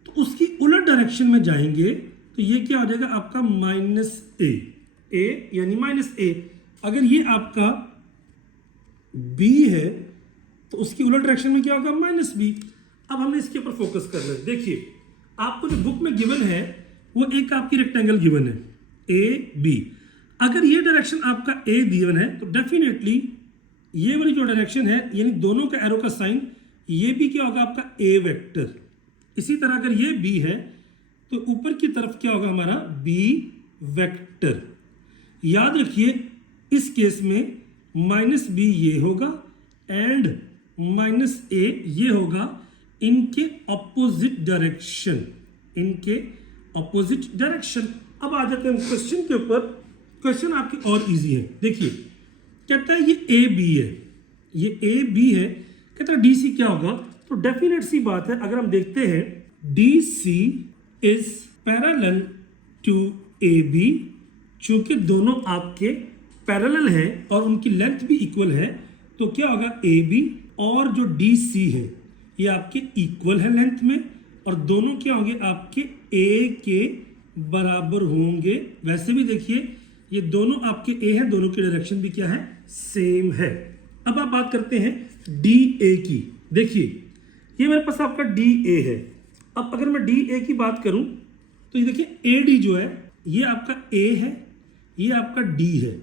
तो उसकी उलट डायरेक्शन में जाएंगे तो ये क्या हो जाएगा आपका माइनस ए यानी माइनस ए। अगर ये आपका बी है तो उसकी उलट डायरेक्शन में क्या होगा माइनस बी। अब हमें इसके ऊपर फोकस करना है। देखिए आपको जो बुक में गिवन है वो एक आपकी रेक्टेंगल गिवन है ए बी। अगर ये डायरेक्शन आपका ए गिवन है तो डेफिनेटली ये वाली जो डायरेक्शन है यानी दोनों का एरो का साइन ये भी क्या होगा आपका ए वेक्टर। इसी तरह अगर ये बी है तो ऊपर की तरफ क्या होगा हमारा बी वेक्टर। याद रखिए इस केस में माइनस बी ये होगा एंड माइनस ए ये होगा, इनके ऑपोजिट डायरेक्शन, इनके ऑपोजिट डायरेक्शन। अब आ जाते हैं क्वेश्चन के ऊपर। क्वेश्चन आपकी और इजी है। देखिए कहता है ये ए बी है, ये ए बी है, कहता है डी सी क्या होगा। तो डेफिनेट सी बात है, अगर हम देखते हैं D C is parallel to A B, चूंकि दोनों आपके पैरेलल हैं और उनकी लेंथ भी इक्वल है तो क्या होगा ए बी और जो डी सी है ये आपके इक्वल है लेंथ में और दोनों क्या होंगे आपके ए के बराबर होंगे। वैसे भी देखिए ये दोनों आपके ए हैं, दोनों की डायरेक्शन भी क्या है सेम है। अब आप बात करते हैं डी ए की। देखिए ये मेरे पास आपका डी ए है। अब अगर मैं डी ए की बात करूं तो ये देखिए ए डी जो है ये आपका ए है, ये आपका डी है।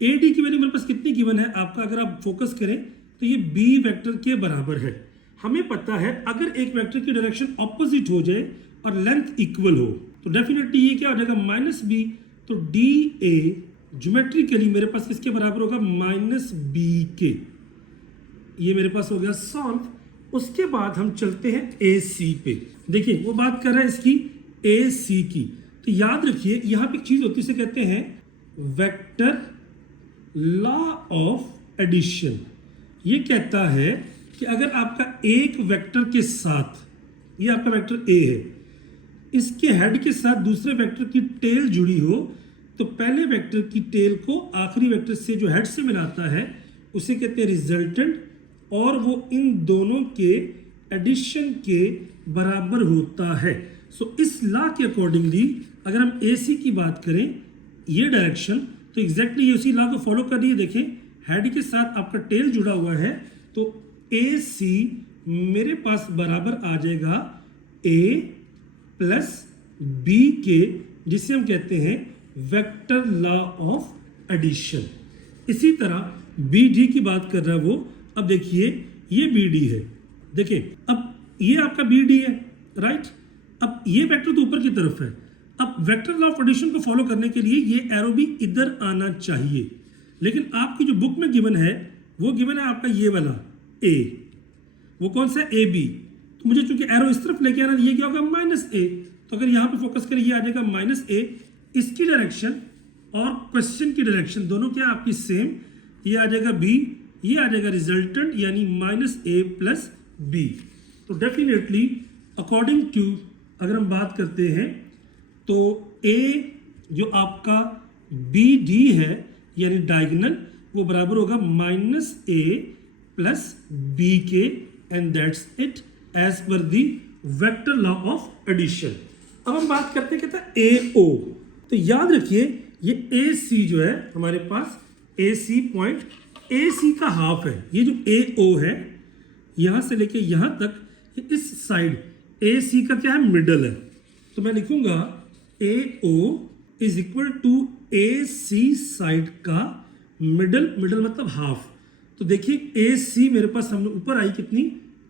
ए डी की वैल्यू मेरे पास कितनी गिवन है आपका, अगर आप फोकस करें तो ये बी वेक्टर के बराबर है। हमें पता है अगर एक वेक्टर की डायरेक्शन ऑपोजिट हो जाए और लेंथ इक्वल हो तो डेफिनेटली ये क्या हो जाएगा माइनस बी। तो डी ए ज्योमेट्रिकली मेरे पास किसके बराबर होगा माइनस बी के। ये मेरे पास हो गया सॉल्व। उसके बाद हम चलते हैं ए सी पे। देखिए वो बात कर रहा है इसकी ए सी की। तो याद रखिए यहाँ पे एक चीज होती है, इसे कहते हैं वेक्टर लॉ ऑफ एडिशन। ये कहता है कि अगर आपका एक वेक्टर के साथ, ये आपका वेक्टर ए है, इसके हेड के साथ दूसरे वेक्टर की टेल जुड़ी हो तो पहले वेक्टर की टेल को आखिरी वेक्टर से जो हेड से मिलाता है उसे कहते हैं रिजल्टेंट, और वो इन दोनों के एडिशन के बराबर होता है। सो इस लॉ के अकॉर्डिंगली अगर हम ए सी की बात करें ये डायरेक्शन तो एग्जैक्टली ये उसी लॉ को फॉलो कर रही है। देखें हेड के साथ आपका टेल जुड़ा हुआ है तो ए सी मेरे पास बराबर आ जाएगा ए प्लस बी के, जिसे हम कहते हैं वेक्टर लॉ ऑफ एडिशन। इसी तरह बी डी की बात कर रहा है वो। अब देखिए ये बी डी है, देखिए अब ये आपका बी डी है राइट। अब ये वेक्टर तो ऊपर की तरफ है। अब वेक्टर लॉ ऑफ एडिशन को फॉलो करने के लिए ये एरो भी इधर आना चाहिए, लेकिन आपकी जो बुक में गिवन है वो गिवन है आपका ये वाला ए, वो कौन सा ए बी। तो मुझे चूंकि एरो इस तरफ लेके आना, ये क्या होगा माइनस ए। तो अगर यहाँ पे फोकस करें ये आ जाएगा माइनस ए। इसकी डायरेक्शन और क्वेश्चन की डायरेक्शन दोनों क्या आपकी सेम। ये आ जाएगा बी, ये आ जाएगा रिजल्टेंट यानी माइनस ए प्लस बी। तो डेफिनेटली अकॉर्डिंग टू अगर हम बात करते हैं तो ए जो आपका बी डी है यानी डायगोनल वो बराबर होगा माइनस ए प्लस बी के, and that's it as per the vector law of addition. अब हम बात करते हैं कहता है ए ओ। तो याद रखिए ये ए सी जो है हमारे पास ए सी पॉइंट, ए सी का हाफ है। ये जो ए ओ है यहां से लेके यहां तक इस साइड ए सी का क्या है मिडल है। तो मैं लिखूंगा A O is equal to A C side का मिडल, मिडल मतलब हाफ। तो देखिए ए सी मेरे पास हमने ऊपर आई कितनी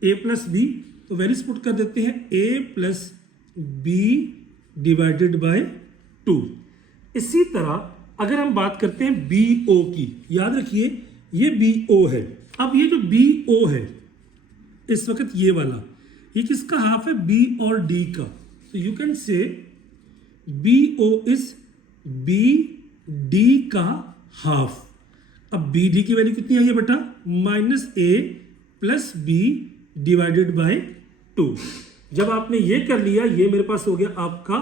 ए प्लस बी, तो वैल्यूज पुट कर देते हैं ए प्लस बी डिवाइडेड बाय 2। इसी तरह अगर हम बात करते हैं बी ओ की, याद रखिए ये बी ओ है। अब ये जो बी ओ है इस वक्त ये वाला, ये किसका हाफ है बी और डी का। तो you can say B O is B D का हाफ। अब बी डी की वैल्यू कितनी आई है बेटा minus A plus B divided by 2। जब आपने ये कर लिया ये मेरे पास हो गया आपका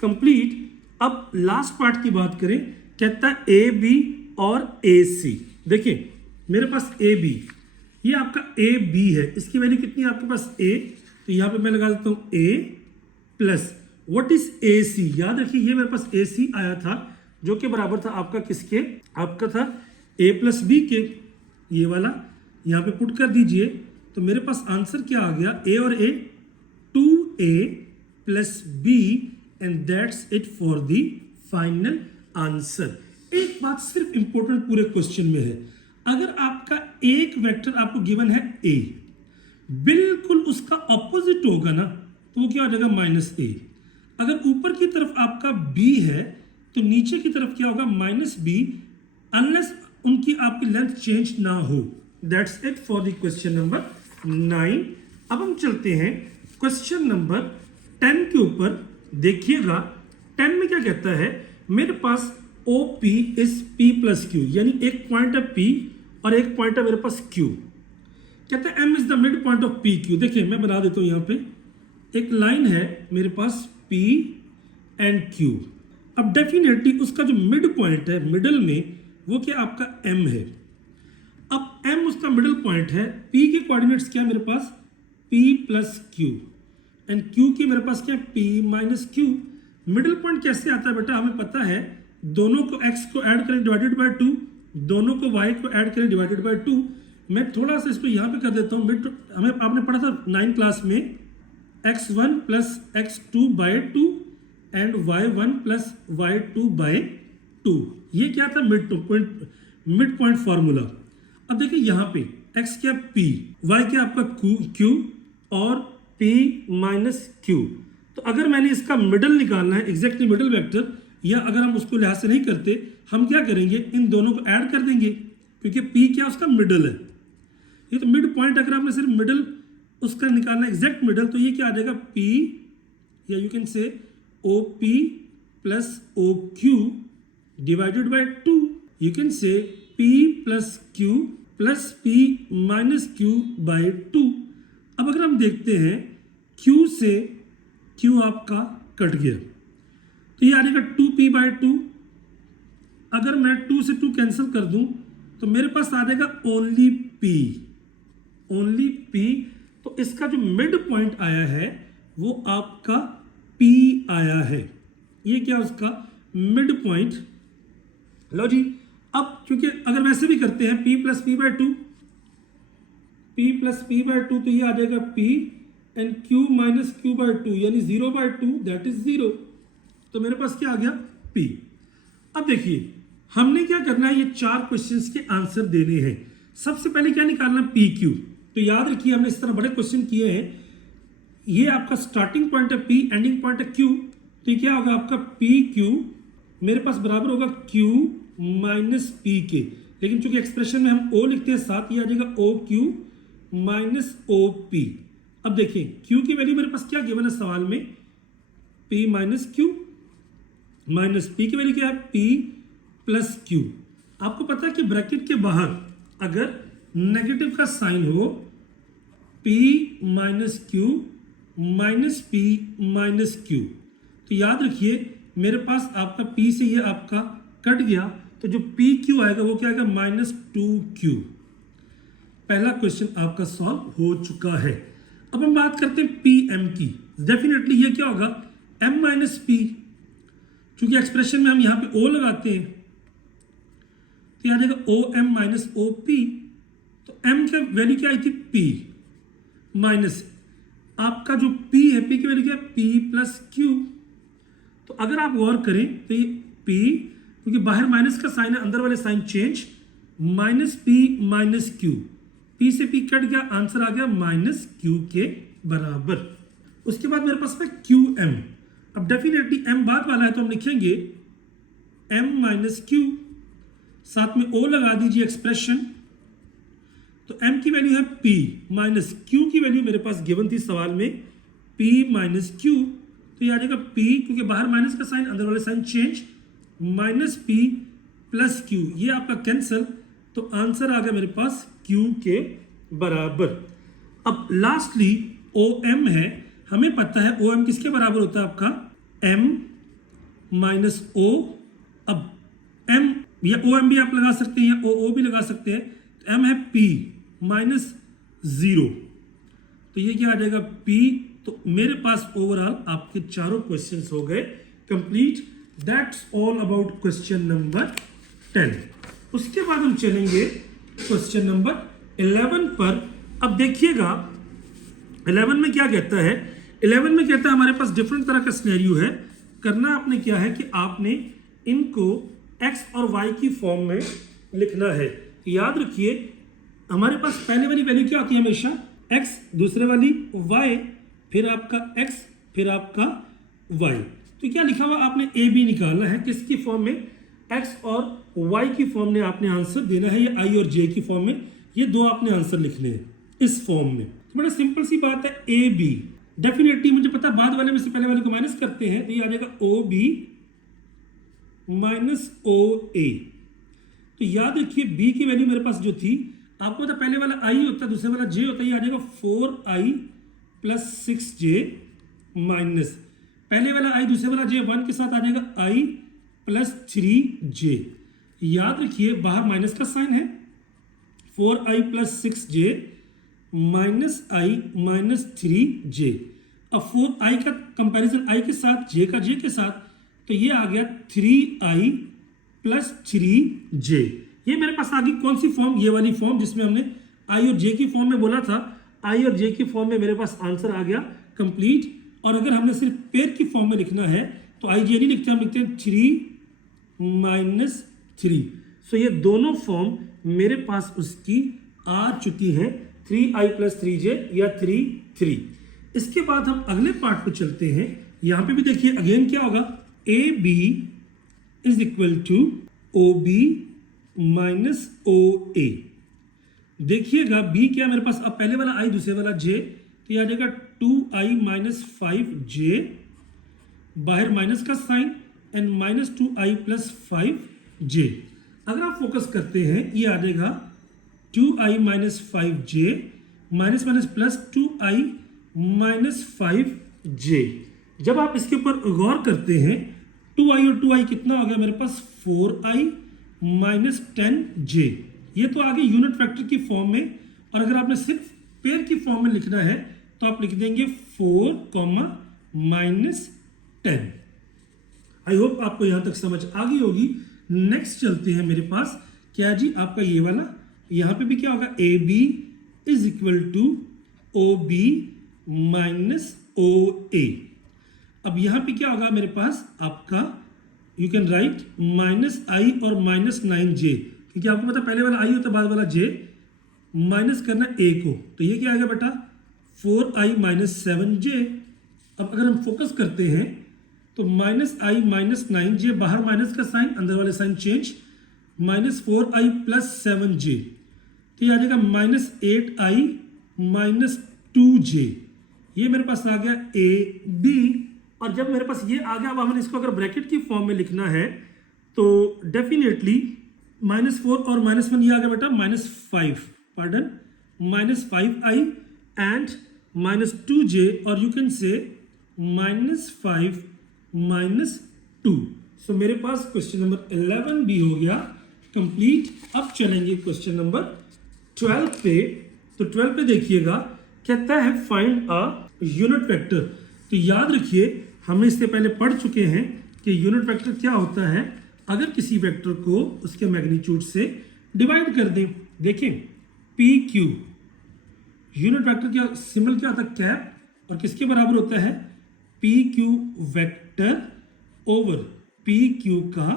कंप्लीट। अब लास्ट पार्ट की बात करें, कहता है ए बी और ए सी। देखिए मेरे पास ए बी, ये आपका ए बी है, इसकी वैल्यू कितनी है आपके पास ए, तो यहाँ पे मैं लगा देता हूँ ए प्लस व्हाट इज ए सी। याद रखिए ये मेरे पास ए सी आया था जो कि बराबर था आपका किसके, आपका था ए प्लस बी के। ये वाला यहाँ पे पुट कर दीजिए, तो मेरे पास आंसर क्या आ गया, ए और A 2a plus B and that's it for the final answer. एक बात सिर्फ इंपॉर्टेंट पूरे क्वेश्चन में है, अगर आपका एक वेक्टर आपको गिवन है a, बिल्कुल उसका ऑपोजिट होगा ना, तो वो क्या हो जाएगा माइनस ए। अगर ऊपर की तरफ आपका b है तो नीचे की तरफ क्या होगा माइनस बी, अनलेस उनकी आपकी लेंथ चेंज ना हो। That's it for the question number 9। अब हम चलते हैं क्वेश्चन नंबर 10 के ऊपर। देखिएगा 10 में क्या कहता है, मेरे पास OP is P plus Q, यानी एक पॉइंट है P और एक पॉइंट है मेरे पास Q। कहता है M is the mid point of PQ। देखिए मैं बना देता हूं, यहाँ पे एक लाइन है मेरे पास P एंड Q। अब डेफिनेटली उसका जो मिड पॉइंट है मिडल में, वो क्या आपका M है। अब M उसका मिडल पॉइंट है, P के कोऑर्डिनेट्स क्या है मेरे पास P plus Q and Q की मेरे पास क्या P minus Q। Middle point कैसे आता है बेटा, हमें पता है दोनों को x को ऐड करें डिवाइडेड बाय 2, दोनों को y को ऐड करें डिवाइडेड बाय 2। मैं थोड़ा सा इसको यहाँ पे कर देता हूँ, मिड हमें आपने पढ़ा था 9 क्लास में x1 plus x2 by 2 and y1 plus y2 by 2। ये क्या था मिड पॉइंट फॉर्मूला। अब देखिए यहाँ पे x क्या p, y क्या आपका q और p माइनस q। तो अगर मैंने इसका मिडल निकालना है, एग्जैक्टली मिडल वेक्टर, या अगर हम उसको लिहाज से नहीं करते, हम क्या करेंगे इन दोनों को ऐड कर देंगे, क्योंकि p क्या उसका मिडल है। ये तो मिड पॉइंट, अगर आपने सिर्फ मिडल उसका निकालना एग्जैक्ट मिडल, तो ये क्या आ जाएगा p, या you can say OP plus OQ divided by 2। You can say P plus Q plus P minus Q by 2। अब अगर हम देखते हैं Q से Q आपका कट गया, तो ये आ जाएगा 2P बाय 2। अगर मैं 2 से 2 कैंसिल कर दूं तो मेरे पास आ जाएगा ओनली P। तो इसका जो मिड पॉइंट आया है वो आपका P आया है। ये क्या उसका मिड पॉइंट। लो जी, अब क्योंकि अगर वैसे भी करते हैं P plus P by 2, P plus P by 2, तो ये आ जाएगा P and Q minus Q by 2, यानी 0 बाय 2 दैट इज 0। तो मेरे पास क्या आ गया P। अब देखिए हमने क्या करना है, ये 4 क्वेश्चंस के आंसर देने हैं। सबसे पहले क्या निकालना, PQ। तो याद रखिए हमने इस तरह बड़े क्वेश्चन किए हैं, ये आपका स्टार्टिंग पॉइंट है P, एंडिंग पॉइंट है Q। तो ये क्या होगा आपका PQ मेरे पास बराबर होगा Q माइनस P के, लेकिन चूंकि एक्सप्रेशन में हम O लिखते हैं साथ, ये आ जाएगा OQ माइनस OP। अब देखिए Q की वैल्यू मेरे पास क्या गिवन है सवाल में, P minus Q, minus P की वैल्यू क्या है P प्लस Q। आपको पता है कि ब्रैकेट के बाहर अगर नेगेटिव का साइन हो, P minus Q minus P minus Q, तो याद रखिए मेरे पास आपका P से ये आपका कट गया, तो जो PQ आएगा वो क्या आएगा माइनस 2Q। पहला क्वेश्चन आपका सॉल्व हो चुका है। अब हम बात करते हैं PM की। डेफिनेटली ये क्या होगा M माइनस P, क्योंकि एक्सप्रेशन में हम यहाँ पे O लगाते हैं, तो यहाँ जाएगा OM माइनस OP। तो M की वैल्यू क्या आई थी P, माइनस आपका जो P है, P की वैल्यू क्या है P प्लस Q। तो अगर आप गौर करें तो ये P, क्योंकि बाहर माइनस का साइन है, अंदर वाले sign change, minus P minus Q, P से P कट गया, आंसर आ गया माइनस Q के बराबर। उसके बाद मेरे पास है QM। अब डेफिनेटली M बाद वाला है तो हम लिखेंगे M माइनस Q, साथ में O लगा दीजिए एक्सप्रेशन। तो M की वैल्यू है P माइनस Q की वैल्यू मेरे पास गिवन थी सवाल में P माइनस Q। तो ये आ जाएगा P, क्योंकि बाहर माइनस का साइन, अंदर वाले sign change, minus P plus Q, ये आपका कैंसिल, तो आंसर आ गया मेरे पास Q के बराबर। अब लास्टली OM है, हमें पता है OM किसके बराबर होता है आपका M माइनस O। अब M या OM भी आप लगा सकते हैं या OO भी लगा सकते हैं, तो m है p माइनस 0, तो ये क्या आ जाएगा p। तो मेरे पास ओवरऑल आपके चारों क्वेश्चंस हो गए complete. That's all about question number 10। उसके बाद हम चलेंगे क्वेश्चन नंबर 11 पर। अब देखिएगा 11 में क्या कहता है। 11 में कहता है हमारे पास डिफरेंट तरह का सिनेरियो है। करना आपने क्या है कि आपने इनको x और y की फॉर्म में लिखना है। याद रखिए हमारे पास पहले वाली वैल्यू क्या होती है हमेशा x, दूसरे वाली y, फिर आपका x, फिर आपका y। तो क्या लिखा हुआ आपने a b निकालना है किसकी फॉर्म में, x और y की फॉर्म में आपने आंसर देना है, या i और j की फॉर्म में, ये दो आपने आंसर लिखने हैं इस फॉर्म में। तो बड़ा सिंपल सी बात है a b, डेफिनेटली मुझे पता है बाद वाले में से पहले वाले को माइनस करते हैं तो ये आ जाएगा o b minus o a। तो याद रखिए b की वैल्यू मेरे पास जो थी आपको पता पहले वाला i होता है दूसरे वाला j होता है, ये आ जाएगा 4i प्लस 6j माइनस पहले वाला i दूसरे वाला j 1 के साथ आ जाएगा i प्लस 3j। याद रखिए बाहर माइनस का साइन है, 4i plus 6j minus i minus 3j। अब 4i का कंपैरिजन i के साथ j का j के साथ, तो ये आ गया 3i प्लस 3j। ये मेरे पास आ गई कौन सी फॉर्म, ये वाली फॉर्म जिसमें हमने i और j की फॉर्म में बोला था। i और j की फॉर्म में मेरे पास आंसर आ गया कंप्लीट। और अगर हमने सिर्फ पेयर की फॉर्म में लिखना है तो i j नहीं लिखते, हम लिखते हैं 3 माइनस 3। सो ये दोनों फॉर्म मेरे पास उसकी आ चुकी है, 3i प्लस 3j या 3। इसके बाद हम अगले पार्ट पे चलते हैं। यहां पे भी देखिए अगेन क्या होगा, A B is equal to O B minus O A. देखिएगा b क्या मेरे पास, अब पहले वाला i दूसरे वाला j, तो यह आ जाएगा 2i माइनस 5j, बाहर माइनस का sign and minus 2i plus 5j। अगर आप फोकस करते हैं ये आ जाएगा 2i minus 5j minus minus plus 2i minus 5j। जब आप इसके ऊपर गौर करते हैं 2i और 2i कितना हो गया मेरे पास, 4i माइनस 10j। ये तो आगे यूनिट वेक्टर की फॉर्म में, और अगर आपने सिर्फ पेयर की फॉर्म में लिखना है तो आप लिख देंगे 4 माइनस 10। आई होप आपको यहां तक समझ आ गई होगी। नेक्स्ट चलते हैं मेरे पास क्या जी, आपका ये वाला, यहां पे भी क्या होगा, A B is equal to O B minus O A. अब यहां पे क्या होगा मेरे पास आपका, you can write minus I और माइनस 9j, क्योंकि आपको पता पहले वाला i होता है बाद वाला j, माइनस करना a को, तो ये क्या आएगा बेटा 4i माइनस 7j। अब अगर हम फोकस करते हैं तो माइनस i माइनस 9j, बाहर माइनस का साइन अंदर वाले sign change, minus 4i plus 7j, तो ये आ जाएगा माइनस 8i माइनस 2j। ये मेरे पास आ गया a b। और जब मेरे पास ये आ गया, अब हमने इसको अगर ब्रैकेट की फॉर्म में लिखना है तो डेफिनेटली -4 और -1 ये आ गया बेटा -5, पार्डन -5i एंड -2j, और यू कैन से -5 -2। सो मेरे पास क्वेश्चन नंबर 11 भी हो गया कंप्लीट। अब चलेंगे क्वेश्चन नंबर 12 पे। तो 12 पे देखिएगा कहता है फाइंड अ यूनिट वेक्टर। तो याद रखिए हमने इससे पहले पढ़ चुके हैं कि यूनिट वेक्टर क्या होता है। अगर किसी वेक्टर को उसके मैग्नीट्यूड से डिवाइड कर दें, देखें पी क्यू, यूनिट वेक्टर क्या सिंबल क्या होता है, कैप, और किसके बराबर होता है, P Q vector over P Q का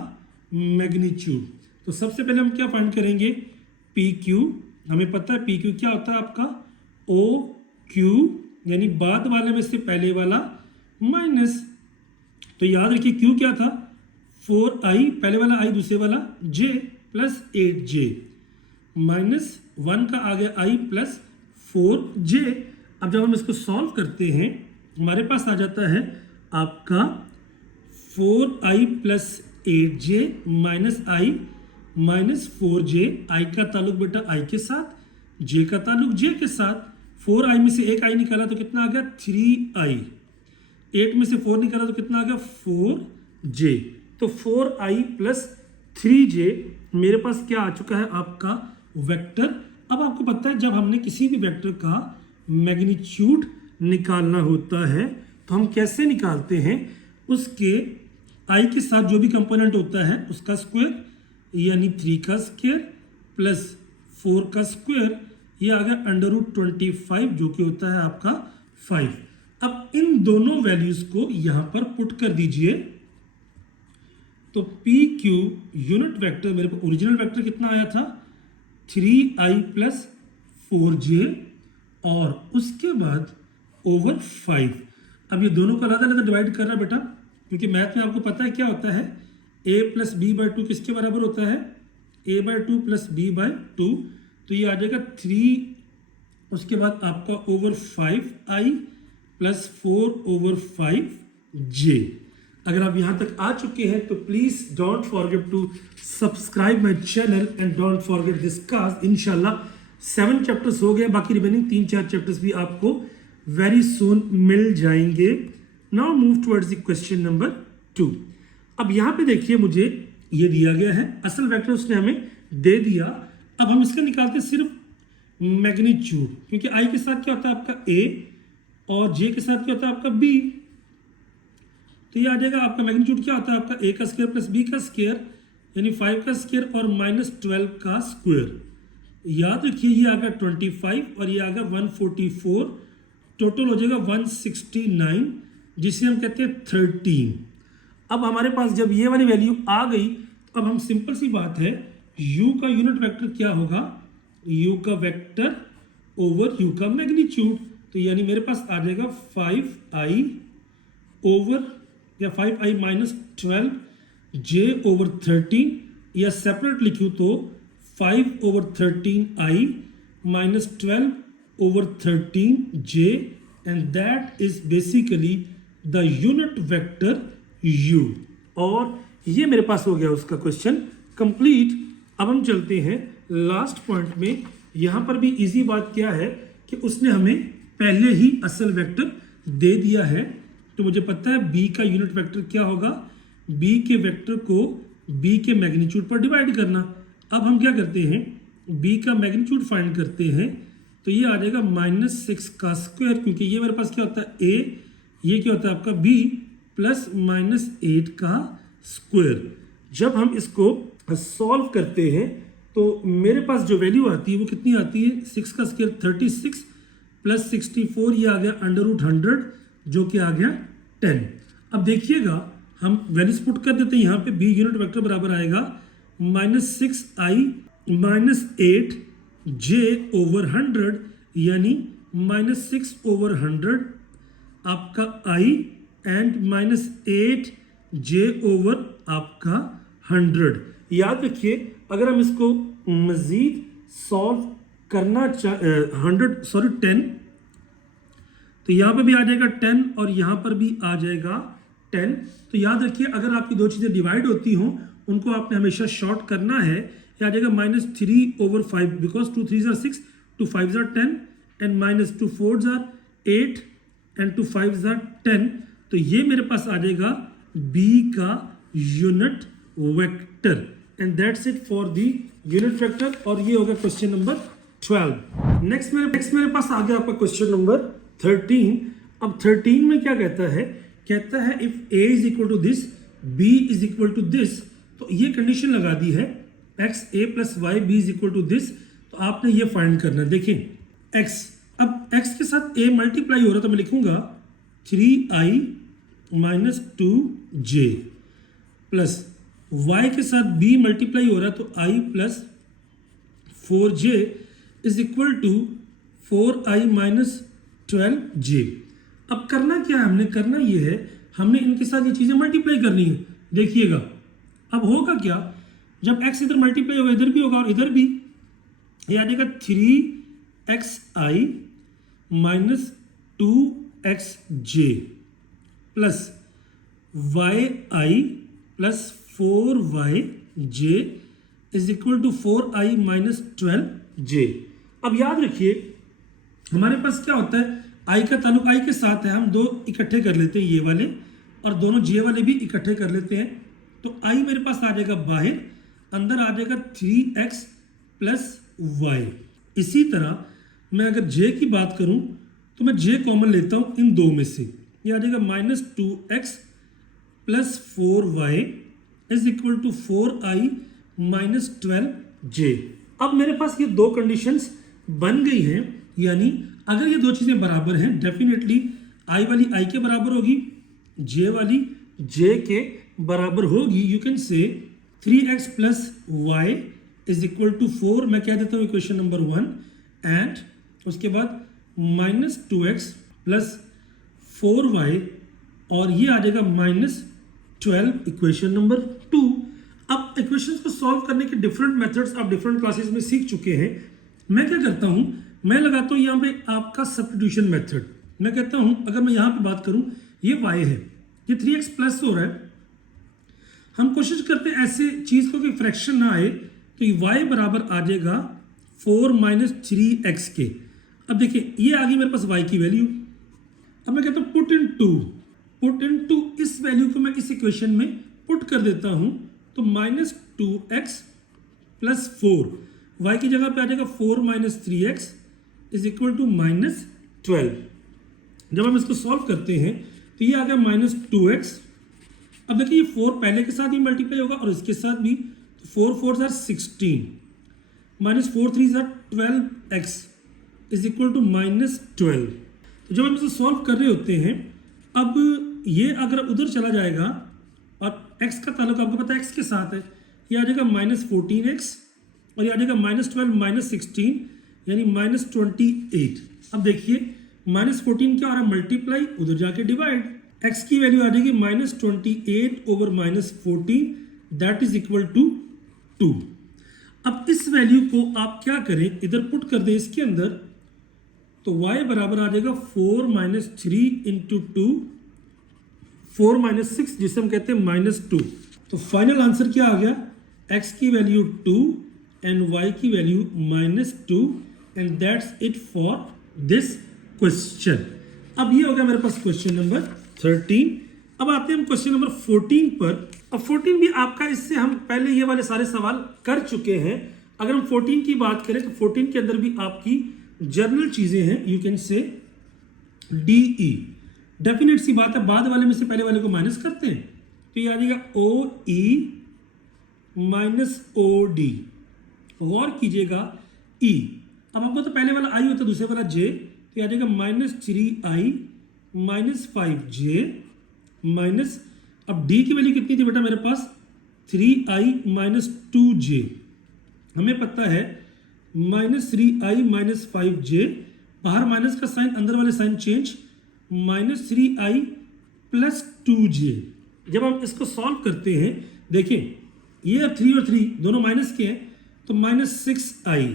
मैग्नीट्यूड। तो सबसे पहले हम क्या फाइंड करेंगे, पी क्यू, हमें पता है पी क्यू क्या होता है आपका ओ क्यू, यानी बाद वाले में से पहले वाला माइनस। तो याद रखिए क्यू क्या था, 4i, पहले वाला i दूसरे वाला j प्लस 8j, माइनस 1 का आ गया i प्लस 4j। अब जब हम इसको सॉल्व करते हैं हमारे पास आ जाता है आपका 4i plus 8j minus i minus 4j। i का ताल्लुक बेटा i के साथ, j का ताल्लुक j के साथ। 4i में से एक i निकाला तो कितना आ गया 3i, 8 में से 4 निकाला तो कितना आ गया 4j। तो 4i प्लस 3j मेरे पास क्या आ चुका है आपका वेक्टर। अब आपको पता है जब हमने किसी भी वेक्टर का मैग्नीट्यूड निकालना होता है तो हम कैसे निकालते हैं, उसके आई के साथ जो भी कंपोनेंट होता है उसका स्क्वायर यानी 3 का स्क्वायर प्लस 4 का स्क्वायर, ये आ गया √25 जो कि होता है आपका 5। अब इन दोनों वैल्यूज को यहां पर पुट कर दीजिए तो पी क्यू यूनिट वेक्टर, मेरे को ओरिजिनल वेक्टर कितना आया था 3i प्लस 4j और उसके बाद ओवर 5। अब ये दोनों को अलग अलग डिवाइड कर रहा है बेटा, क्योंकि मैथ में आपको पता है क्या होता है, a प्लस बी बाई 2 किसके बराबर होता है, a by 2 plus b by 2। तो ये आ जाएगा 3, उसके बाद आपका over 5i plus 4 over 5j। अगर आप यहाँ तक आ चुके हैं तो please don't forget to subscribe my channel and don't forget this class. इंशाल्लाह 7 चैप्टर्स हो गए, बाकी रिमेनिंग 3-4 चैप्टर्स भी आपको वेरी सून मिल जाएंगे। Now move towards the question number 2। अब यहाँ पे देखिए मुझे ये दिया गया है, असल वेक्टर उसने हमें दे दिया। अब हम इसका निकालते हैं सिर्फ मैग्नीट्यूड, क्योंकि आई के साथ क्या होता है आपका a और j के साथ क्या होता है आपका b। तो ये आ जाएगा आपका मैग्नीट्यूड क्या होता है आपका a का स्क्वायर प्लस b का स्क्वायर यानी 5 का स्क्वायर और -12 का स्क्वायर। याद रखिए ये आ गया 25 और ये आ गया 144, टोटल हो जाएगा 169 जिसे हम कहते हैं 13। अब हमारे पास जब ये वाली वैल्यू आ गई तो अब हम सिंपल सी बात है, u का यूनिट वेक्टर क्या होगा, u का वेक्टर ओवर u का मैग्नीट्यूड। तो यानी मेरे पास आ जाएगा 5i ओवर या 5i माइनस 12j ओवर 13, या सेपरेट लिखूँ तो 5 over 13i minus 12 over 13j, and that is basically the unit vector u। और ये मेरे पास हो गया उसका क्वेश्चन कंप्लीट। अब हम चलते हैं लास्ट पॉइंट में। यहाँ पर भी इजी बात क्या है कि उसने हमें पहले ही असल वेक्टर दे दिया है, तो मुझे पता है b का यूनिट वेक्टर क्या होगा, b के वेक्टर को b के मैग्नीट्यूड पर डिवाइड करना। अब हम क्या करते हैं, b का मैग्नीट्यूड फाइंड करते हैं, तो ये आ जाएगा -6 का स्क्वायर, क्योंकि ये मेरे पास क्या होता है a, ये क्या होता है आपका b प्लस -8 का स्क्वायर। जब हम इसको सॉल्व करते हैं तो मेरे पास जो वैल्यू आती है वो कितनी आती है, 6 का स्क्वायर 36 प्लस 64, ये आ गया √100 जो कि आ गया 10। अब देखिएगा हम वैल्यूज पुट कर देते हैं यहाँ पे, b यूनिट वेक्टर बराबर आएगा -6i माइनस 8j ओवर 100 यानी -6 ओवर 100 आपका i एंड -8j ओवर आपका 100। याद रखिए अगर हम इसको मजीद सॉल्व करना 10, तो यहाँ पे भी आ जाएगा 10 और यहाँ पर भी आ जाएगा 10। तो याद रखिए अगर आपकी दो चीज़ें डिवाइड होती हों उनको आपने हमेशा शॉर्ट करना है। ये आ जाएगा -3 over 5 because 2 3s are 6, 2 5s are 10 and -2 4s are 8 and 2 5s are 10। तो ये मेरे पास आ जाएगा b का unit vector, and that's it for the unit vector. और ये होगा क्वेश्चन नंबर 12। नेक्स्ट मेरे पास आ गया आपका क्वेश्चन नंबर 13। अब 13 में क्या कहता है if a is equal to this, b is equal to this, तो ये कंडीशन लगा दी है x a plus y b is equal to this. तो आपने ये फाइंड करना है। देखिए x, अब x के साथ a मल्टीप्लाई हो रहा है तो मैं लिखूंगा 3i minus 2j plus y के साथ b मल्टीप्लाई हो रहा है तो i plus 4j is equal to 4i minus 12j। अब करना क्या है, हमने करना ये है, हमने इनके साथ ये चीज़ें मल्टीप्लाई करनी है। देखिएगा अब होगा क्या, जब x इधर मल्टीप्लाई होगा इधर भी होगा और इधर भी, ये आ जाएगा 3xi minus 2xj plus yi plus 4yj is equal to 4i minus 12j। अब याद रखिए हमारे पास क्या होता है, i का ताल्लुक i के साथ है, हम दो इकट्ठे कर लेते हैं ये वाले और दोनों j वाले भी इकट्ठे कर लेते हैं। तो i मेरे पास आ जाएगा बाहर, अंदर आ जाएगा 3x प्लस वाई। इसी तरह मैं अगर जे की बात करूं तो मैं जे कॉमन लेता हूं इन दो में से, ये आ जाएगा -2x plus 4y is equal to 4i minus 12j। अब मेरे पास ये दो कंडीशंस बन गई हैं, यानी अगर ये दो चीज़ें बराबर हैं डेफिनेटली i वाली i के बराबर होगी, j वाली j के बराबर होगी। You can say 3x plus y is equal to 4, मैं कह देता हूँ इक्वेशन नंबर 1, एंड उसके बाद -2x प्लस 4y और ये आ जाएगा -12 इक्वेशन नंबर 2। अब इक्वेशंस को सॉल्व करने के डिफरेंट मेथड्स आप डिफरेंट क्लासेस में सीख चुके हैं। मैं क्या करता हूँ, मैं लगाता हूँ यहाँ पे आपका सब्स्टिट्यूशन मेथड। मैं कहता हूँ अगर मैं यहाँ पे बात करूँ, ये y है, ये 3x प्लस हो रहा है, हम कोशिश करते हैं ऐसे चीज़ को कि फ्रैक्शन ना आए, तो ये y बराबर आ जाएगा 4 माइनस 3x के। अब देखिए ये आ गई मेरे पास y की वैल्यू। अब मैं कहता हूँ पुट इन टू इस वैल्यू को मैं इस इक्वेशन में पुट कर देता हूँ, तो -2x प्लस 4 y की जगह पे आ जाएगा 4 minus 3x is equal to -12। जब हम इसको सॉल्व करते हैं तो ये आ गया -2x। अब देखिए ये 4 पहले के साथ ही मल्टीप्लाई होगा और इसके साथ भी, तो 4 4 are 16 minus 4 3 are 12x is equal to -12। तो जब हम इसे सॉल्व कर रहे होते हैं, अब ये अगर उधर चला जाएगा और x का ताल्लुक आपको पता है x के साथ है, ये आ जाएगा -14x और ये आ जाएगा -12 माइनस 16 यानी -28। अब देखिए -14 क्या हो रहा है, मल्टीप्लाई, उधर जाके डिवाइड, x की वैल्यू आ जाएगी -28 over -14 that is equal to 2। अब इस वैल्यू को आप क्या करें, इधर पुट कर दें इसके अंदर, तो y बराबर आ जाएगा 4 माइनस 3 इंटू 2, 4 माइनस 6 जिसे हम कहते हैं -2। तो फाइनल आंसर क्या आ गया, x की वैल्यू 2 एंड y की value -2 and that's it for this question. अब ये हो गया मेरे पास क्वेश्चन नंबर 13। अब आते हैं हम क्वेश्चन नंबर 14 पर। अब 14 भी आपका, इससे हम पहले ये वाले सारे सवाल कर चुके हैं। अगर हम 14 की बात करें तो 14 के अंदर भी आपकी जर्नल चीजें हैं, you can say DE। Definite सी बात है, बाद वाले में से पहले वाले को माइनस करते हैं, तो ये आ जाएगा OE माइनस OD। गौर कीजिएगा E, अब आपको तो पहले वाला I होता है, दूसरे वाला J, तो ये आ जाएगा -3I माइनस 5J माइनस, अब D की वैल्यू कितनी थी बेटा मेरे पास, 3I माइनस 2J। हमें पता है -3I माइनस 5J, बाहर माइनस का साइन, अंदर वाले sign change, -3I plus 2J। जब हम इसको सॉल्व करते हैं, देखें ये अब 3 और 3 दोनों माइनस के हैं, तो -6I।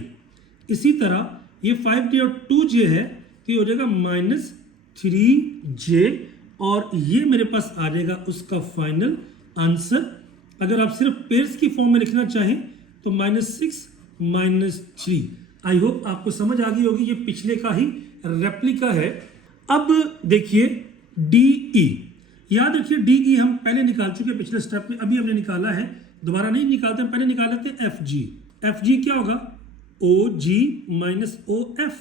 इसी तरह ये 5J और 2J है, तो ये हो जाएगा -3J और ये मेरे पास आ जाएगा उसका फाइनल आंसर। अगर आप सिर्फ पेयर्स की फॉर्म में लिखना चाहें तो -6 -3। आई होप आपको समझ आ गई होगी, ये पिछले का ही रेप्लिका है। अब देखिए DE, याद रखिए DE हम पहले निकाल चुके पिछले स्टेप में, अभी हमने निकाला है, दोबारा नहीं निकालते, हम पहले निकाल लेते हैं FG। FG क्या होगा, OG माइनस OF।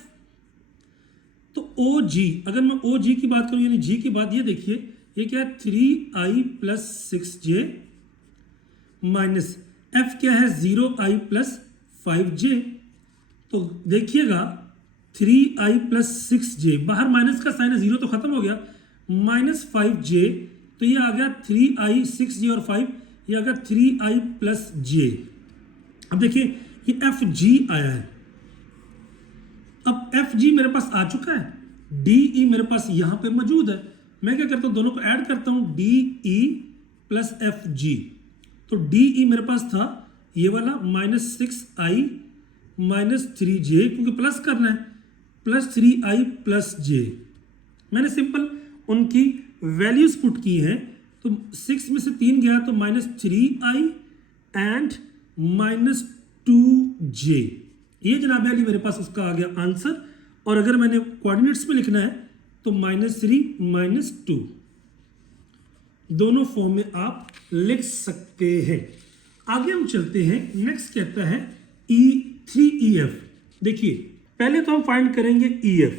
तो OG, अगर मैं OG की बात करूं यानी G की बात, ये देखिए ये क्या है, 3I plus 6J minus F क्या है, 0I प्लस 5J। तो देखिएगा 3I प्लस 6J, बाहर माइनस का साइन है, 0 तो खत्म हो गया, माइनस 5J, तो ये आ गया 3I 6J और 5, ये आ गया 3I प्लस J। अब देखिए ये FG आया है, अब FG मेरे पास आ चुका है, DE मेरे पास यहां पे मौजूद है। मैं क्या करता हूं, दोनों को ऐड करता हूं, DE प्लस FG। तो DE मेरे पास था ये वाला -6I माइनस 3J, क्योंकि प्लस करना है, प्लस 3I प्लस J। मैंने सिंपल उनकी वैल्यूज पुट की हैं, तो 6 में से 3 गया तो -3I एंड -2J। ये जनाब वाली मेरे पास उसका आ गया आंसर। और अगर मैंने कोऑर्डिनेट्स में लिखना है तो -3 -2, दोनों फॉर्म में आप लिख सकते हैं। आगे हम चलते हैं, नेक्स्ट कहता है E 3EF। देखिए पहले तो हम फाइंड करेंगे EF,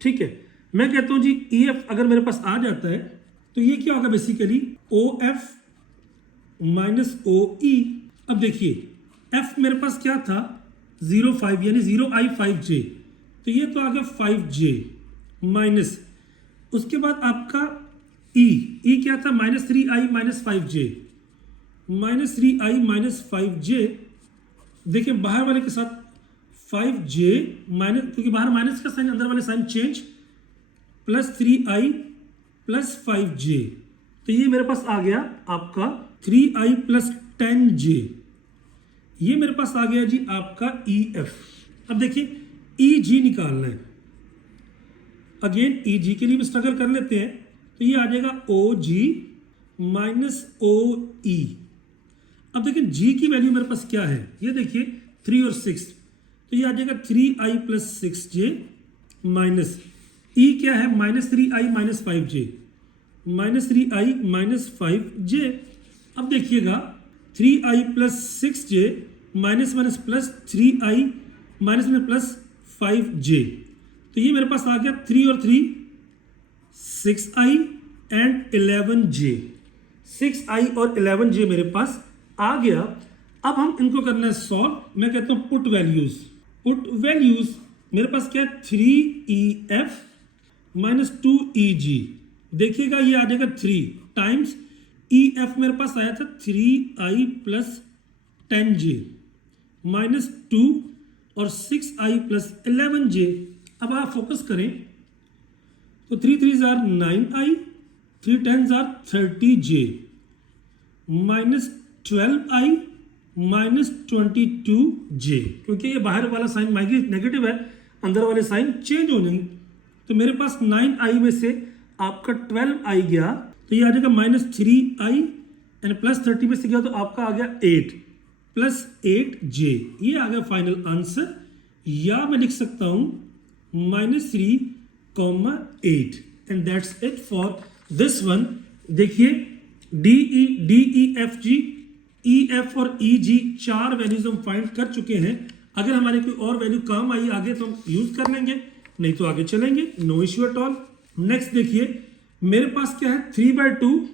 ठीक है। मैं कहता हूं जी EF अगर मेरे पास आ जाता है तो ये क्या होगा बेसिकली OF माइनस OE। अब देखिए F मेरे पास क्या था 0,5 यानी 0I5J, तो ये तो आ गया 5J माइनस उसके बाद आपका E क्या था -3I minus 5J, -3I minus 5J। देखिए बाहर वाले के साथ 5J माइनस, क्योंकि बाहर माइनस का साइन अंदर वाले sign change, plus 3I plus 5J, तो ये मेरे पास आ गया आपका 3I प्लस 10J। ये मेरे पास आ गया जी आपका EF। अब देखिए EG निकालना है, अगेन EG के लिए भी स्ट्रगल कर लेते हैं, तो ये आ जाएगा OG माइनस OE। अब देखिए G की वैल्यू मेरे पास क्या है, ये देखिए 3 और 6, तो ये आ जाएगा 3I plus 6J minus E क्या है -3I minus 5J, -3I minus 5J। अब देखिएगा 3I plus 6J minus minus plus 3I minus में प्लस 5J, तो ये मेरे पास आ गया 3 और 3 6I एंड 11J, 6I और 11J मेरे पास आ गया। अब हम इनको करना है सॉल्व। मैं कहता हूं पुट वैल्यूज मेरे पास क्या है 3EF माइनस 2EG। देखिएगा ये आ जाएगा 3 टाइम्स EF मेरे पास आया था 3I प्लस 10J माइनस 2 और 6I प्लस 11J। अब आप फोकस करें तो 3 3 are 9I, 3 10 are 30J minus 12I minus 22J, क्योंकि ये बाहर वाला साइन नेगेटिव है, अंदर वाले साइन चेंज हो नहीं, तो मेरे पास 9I में से आपका 12I गया, तो ये आ जाएगा माइनस 3I एंड प्लस 30 में से गया तो आपका आ गया 8 प्लस 8J। ये आ गया फाइनल आंसर, या मैं लिख सकता हूं -3,8 and that's it for this one. देखिए DEFG EF और EG 4 वैल्यूज हम फाइंड कर चुके हैं। अगर हमारे कोई और वैल्यू काम आई आगे तो हम यूज कर लेंगे, नहीं तो आगे चलेंगे, no issue at all. Next देखिए मेरे पास क्या है 3/2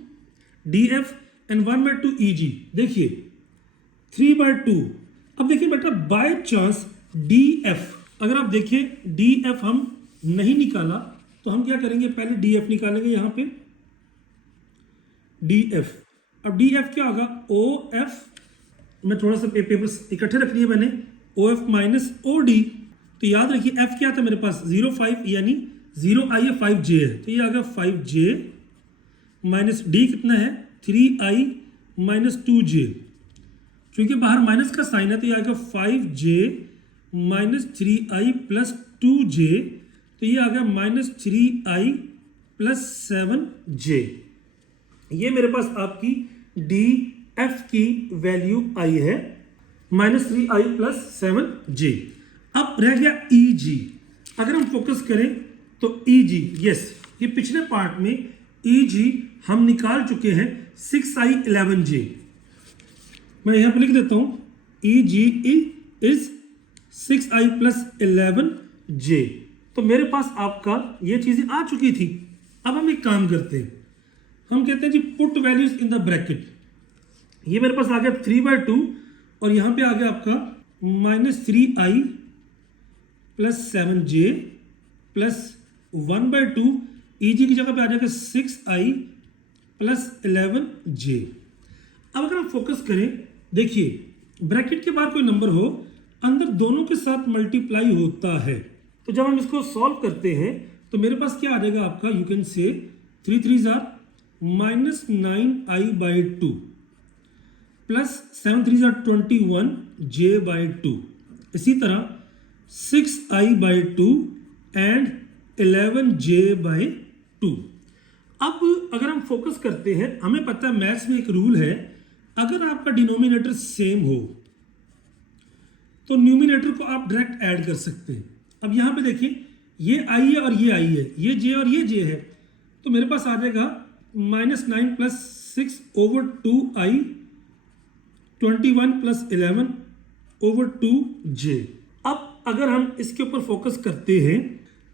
DF एंड 1/2 EG। देखिए 3/2। अब देखिए बेटा बाय चांस DF, अगर आप देखें DF हम नहीं निकाला तो हम क्या करेंगे, पहले DF निकालेंगे यहाँ पे DF। अब DF क्या होगा OF, मैं थोड़ा सा पेपर्स इकट्ठे रख लिए मैंने, OF माइनस OD। तो याद रखिए F क्या था मेरे पास 0,5 यानी 0I है 5J है, तो ये आ गया 5J माइनस D कितना है 3I माइनस 2J, क्योंकि बाहर माइनस का साइन है तो ये आ गया 5J minus 3I plus 2J, तो ये आ गया माइनस 3I प्लस 7J। ये मेरे पास आपकी DF की वैल्यू आई है -3I प्लस 7J। अब रह गया EG। अगर हम फोकस करें तो EG, यस ये पिछले पार्ट में EG हम निकाल चुके हैं 6I 11J। मैं यहां पर लिख देता हूं EG is 6I plus 11J। तो मेरे पास आपका ये चीजें आ चुकी थी। अब हम एक काम करते हैं, हम कहते हैं G put values in the bracket. ये मेरे पास आ गया 3/2 और यहां पे आ गया आपका -3I plus 7J plus 1/2 EG की जगह पे आ जाएगा 6I प्लस 11J। अब अगर हम फोकस करें, देखिए ब्रैकेट के बाहर कोई नंबर हो, अंदर दोनों के साथ मल्टीप्लाई होता है, तो जब हम इसको सॉल्व करते हैं तो मेरे पास क्या आ जाएगा आपका, यू कैन से 3 3 are -9I/2 plus 7 3 are 21J/2, इसी तरह 6I/2 एंड 11J/2। अब अगर हम फोकस करते हैं, हमें पता है मैथ्स में एक रूल है, अगर आपका डिनोमिनेटर सेम हो तो न्यूमिनेटर को आप डायरेक्ट ऐड कर सकते हैं। अब यहां पे देखिए ये I है और ये I है, ये J और ये J है, तो मेरे पास आ जाएगा -9 plus 6 over 2I 21 plus 11 over 2J। अब अगर हम इसके ऊपर फोकस करते हैं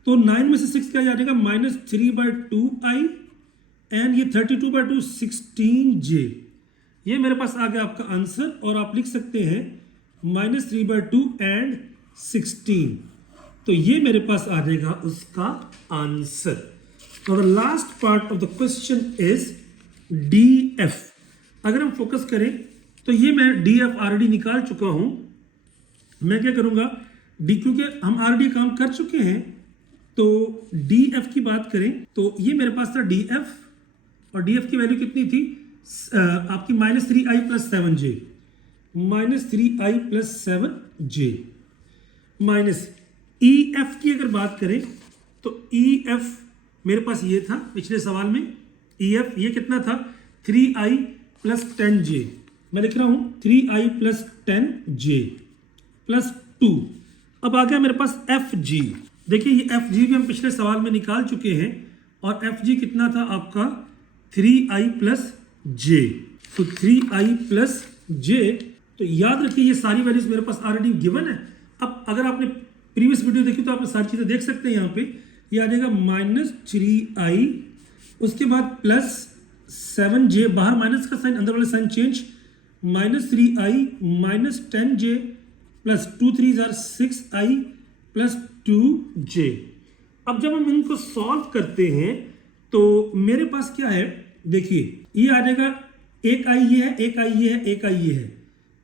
तो 9 में से 6 क्या जाएगा, -3/2i एंड ये 32/2 16j। ये मेरे पास आ गया आपका आंसर और आप लिख सकते हैं -3/2 एंड 16। तो ये मेरे पास आ जाएगा उसका answer. Now the last part of the question is DF। अगर हम फोकस करें तो ये मैं DF ऑलरेडी निकाल चुका हूं। मैं क्या करूंगा, डी, क्योंकि हम ऑलरेडी काम कर चुके हैं, तो DF की बात करें तो ये मेरे पास था DF और DF की वैल्यू कितनी थी आपकी -3i + 7j, -3i + 7j। Minus EF की अगर बात करें तो EF मेरे पास ये था पिछले सवाल में। EF ये कितना था, 3i + 10j। मैं लिख रहा हूं 3i + 10j + 2। अब आ गया मेरे पास FG। देखिए ये FG भी हम पिछले सवाल में निकाल चुके हैं और FG कितना था आपका 3i + j। तो 3i + j, तो याद रखिए ये सारी वैल्यूज मेरे पास ऑलरेडी गिवन है। अब अगर आपने प्रीवियस वीडियो देखी तो आप सारी चीजें देख सकते हैं। यहाँ पे ये आ जाएगा -3i, उसके बाद +7j, बाहर माइनस का साइन, अंदर वाले sign change, -3i - 10j + 2 3s are 6i + 2j। अब जब हम इनको सॉल्व करते हैं तो मेरे पास क्या है, देखिए ये आ जाएगा, एक i ये है, एक i ये है, एक i ये है,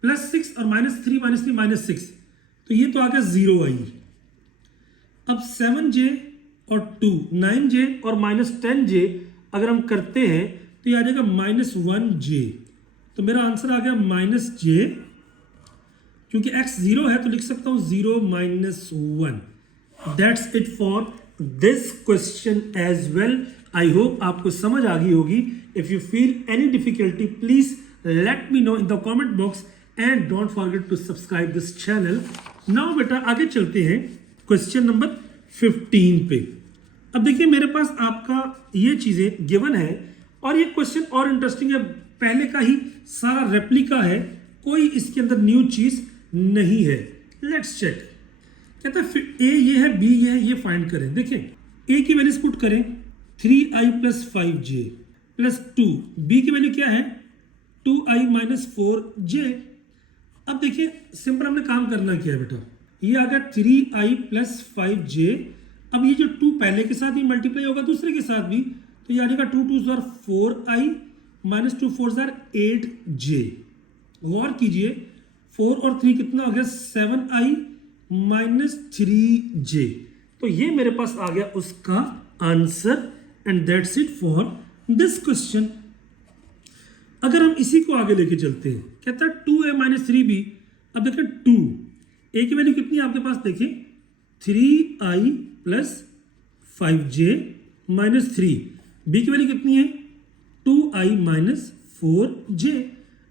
+6 और -3 - 6, तो ये तो आ गया 0i। अब 7j और 2 9j और -10j अगर हम करते हैं तो ये आ जाएगा -1j। तो मेरा आंसर आ गया -j, क्योंकि x 0 है तो लिख सकता हूं 0 - 1। That's it for this question as well. I hope आपको समझ आ गई होगी। If you feel any difficulty please let me know in the comment box and don't forget to subscribe this channel. Now बेटा आगे चलते हैं क्वेश्चन नंबर 15 पे। अब देखिए मेरे पास आपका ये चीजें गिवन है और ये क्वेश्चन और इंटरेस्टिंग है, पहले का ही सारा रेप्लिका है, कोई इसके अंदर न्यू चीज नहीं है। Let's check. कहता है ए ये है, बी ये है, ये फाइंड करें। देखिए ए की वैल्यूज पुट करें 3i + 5j + 2, बी की वैल्यू क्या है 2i - 4j। अब देखिए सिंपल हमने काम करना क्या है बेटा, ये आ गया 3i + 5j। अब ये जो 2 पहले के साथ भी मल्टीप्लाई होगा, दूसरे के साथ भी, तो ये आ जाएगा 2 2s are 4i - 2 4s are 8j। गौर कीजिए 4 और 3 कितना हो गया 7i - 3j। तो ये मेरे पास आ गया उसका answer and that's it for this question. अगर हम इसी को आगे लेके चलते हैं, कहता है 2a - 3b। अब देखें 2 ए की वैल्यू कितनी है आपके पास, देखिए 3i + 5j - 3, बी की वैल्यू कितनी है 2i - 4j।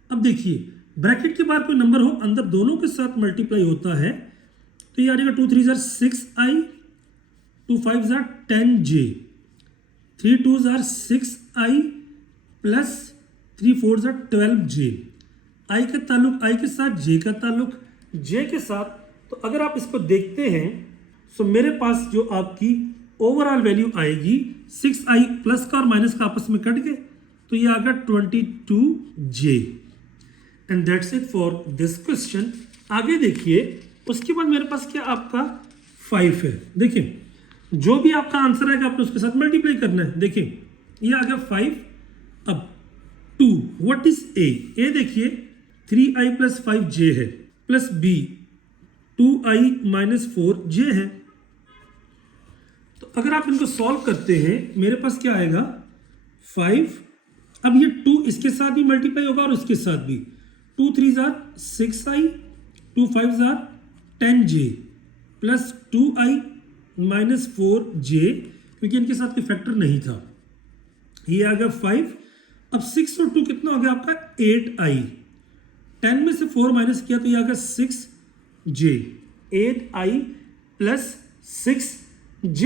अब देखिए ब्रैकेट के बाद कोई नंबर हो, अंदर दोनों के साथ मल्टीप्लाई होता है, तो ये आ जाएगा 2 3s are 6i, 2 5s are 10j, 3 2s are 6i + 3 4s are 12j। i का ताल्लुक i के साथ, j का ताल्लुक j के साथ। तो अगर आप इसको देखते हैं तो मेरे पास जो आपकी ओवरऑल वैल्यू आएगी 6i प्लस का और माइनस का आपस में कट गए, तो ये आ गया 22j। And that's it for this question. आगे देखिए उसके बाद मेरे पास क्या आपका 5 है। देखिए जो भी आपका आंसर आएगा आपने उसके साथ मल्टीप्लाई करना है। देखिए ये आ गया 5। अब 2 व्हाट इज ए, देखिए 3i + 5j है, प्लस b 2i - 4j है। तो अगर आप इनको सॉल्व करते हैं मेरे पास क्या आएगा 5। अब ये 2 इसके साथ भी मल्टीप्लाई होगा और उसके साथ भी, 2 3s are 6i, 2 5s are 10j + 2i - 4j, क्योंकि इनके साथ कोई फैक्टर नहीं था। ये आ गया 5। अब 6 और 2 कितना हो गया आपका 8i, 10 में से 4 माइनस किया तो ये आ गया 6j, 8i + 6j।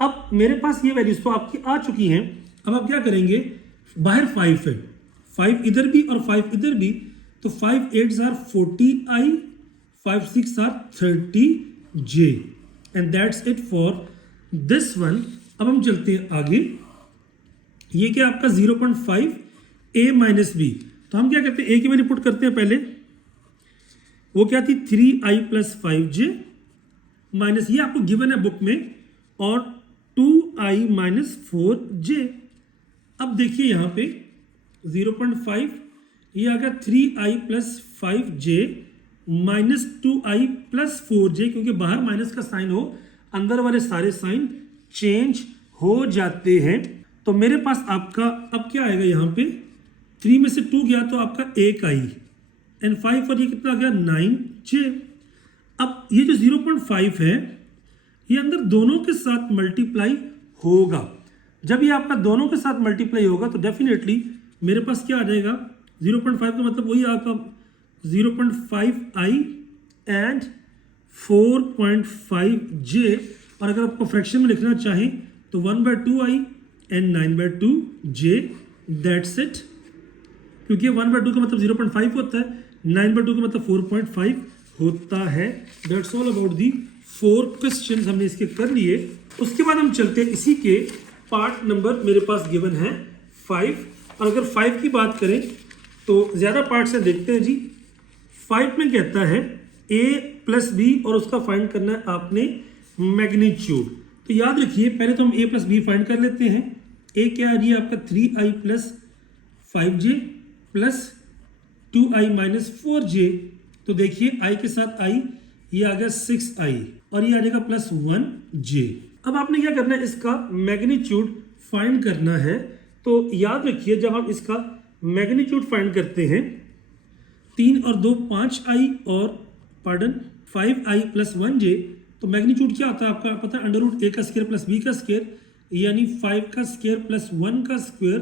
अब मेरे पास ये वैल्यूज तो आपकी आ चुकी हैं। अब आप क्या करेंगे, बाहर 5 है, 5 इधर भी और 5 इधर भी, तो 5 8s are 40i, 5 6 are 30J and that's it for this one. अब हम चलते हैं आगे। ये क्या आपका 0.5 A माइनस बी, तो हम क्या करते हैं, ए की वैल्यू पुट करते हैं पहले। वो क्या थी 3i प्लस 5J माइनस, ये आपको गिवन है बुक में, और 2i माइनस 4J। अब देखिए यहाँ पे 0.5, ये आ गया 3i plus 5J minus 2i plus 4J, क्योंकि बाहर माइनस का साइन हो, अंदर वाले सारे साइन चेंज हो जाते हैं। तो मेरे पास आपका अब क्या आएगा, यहाँ पे 3 में से 2 गया तो आपका 1i एंड 5 और ये कितना आ गया 9J। अब ये जो 0.5 है ये अंदर दोनों के साथ मल्टीप्लाई होगा। जब ये आपका दोनों के साथ मल्टीप्लाई होगा तो डेफिनेटली मेरे पास क्या आ जाएगा, 0.5 का मतलब वही आपका 0.5i एंड 4.5J। और अगर आपको फ्रैक्शन में लिखना चाहें तो 1/2i and 9/2J, that's it. क्योंकि 1/2 का मतलब 0.5 होता है, 9/2 का मतलब 4.5 होता है। That's all about the 4 questions हमने इसके कर लिए। उसके बाद हम चलते हैं, इसी के पार्ट नंबर मेरे पास गिवन है 5। और अगर 5 की बात करें तो ज़्यादा पार्ट से देखते हैं जी। 5 में कहता है a प्लस बी और उसका फाइंड करना है आपने मैग्नीट्यूड। तो याद रखिए पहले तो हम a प्लस बी फाइंड कर लेते हैं। a क्या आ रही है आपका 3i plus 5J plus 2i minus 4J। तो देखिए i के साथ i, ये आ गया 6i और ये आ जाएगा प्लस 1J। अब आपने क्या करना है, इसका मैग्नीट्यूड फाइंड करना है। तो याद रखिए जब हम इसका मैग्नीट्यूड फाइंड करते हैं, 3 और 2 5i और 5i प्लस 1J, तो मैग्नीट्यूड क्या होता है आपका पता है, अंडर रूट a का स्क्वायर प्लस b का स्क्वायर, यानी 5 का स्क्वायर प्लस 1 का square,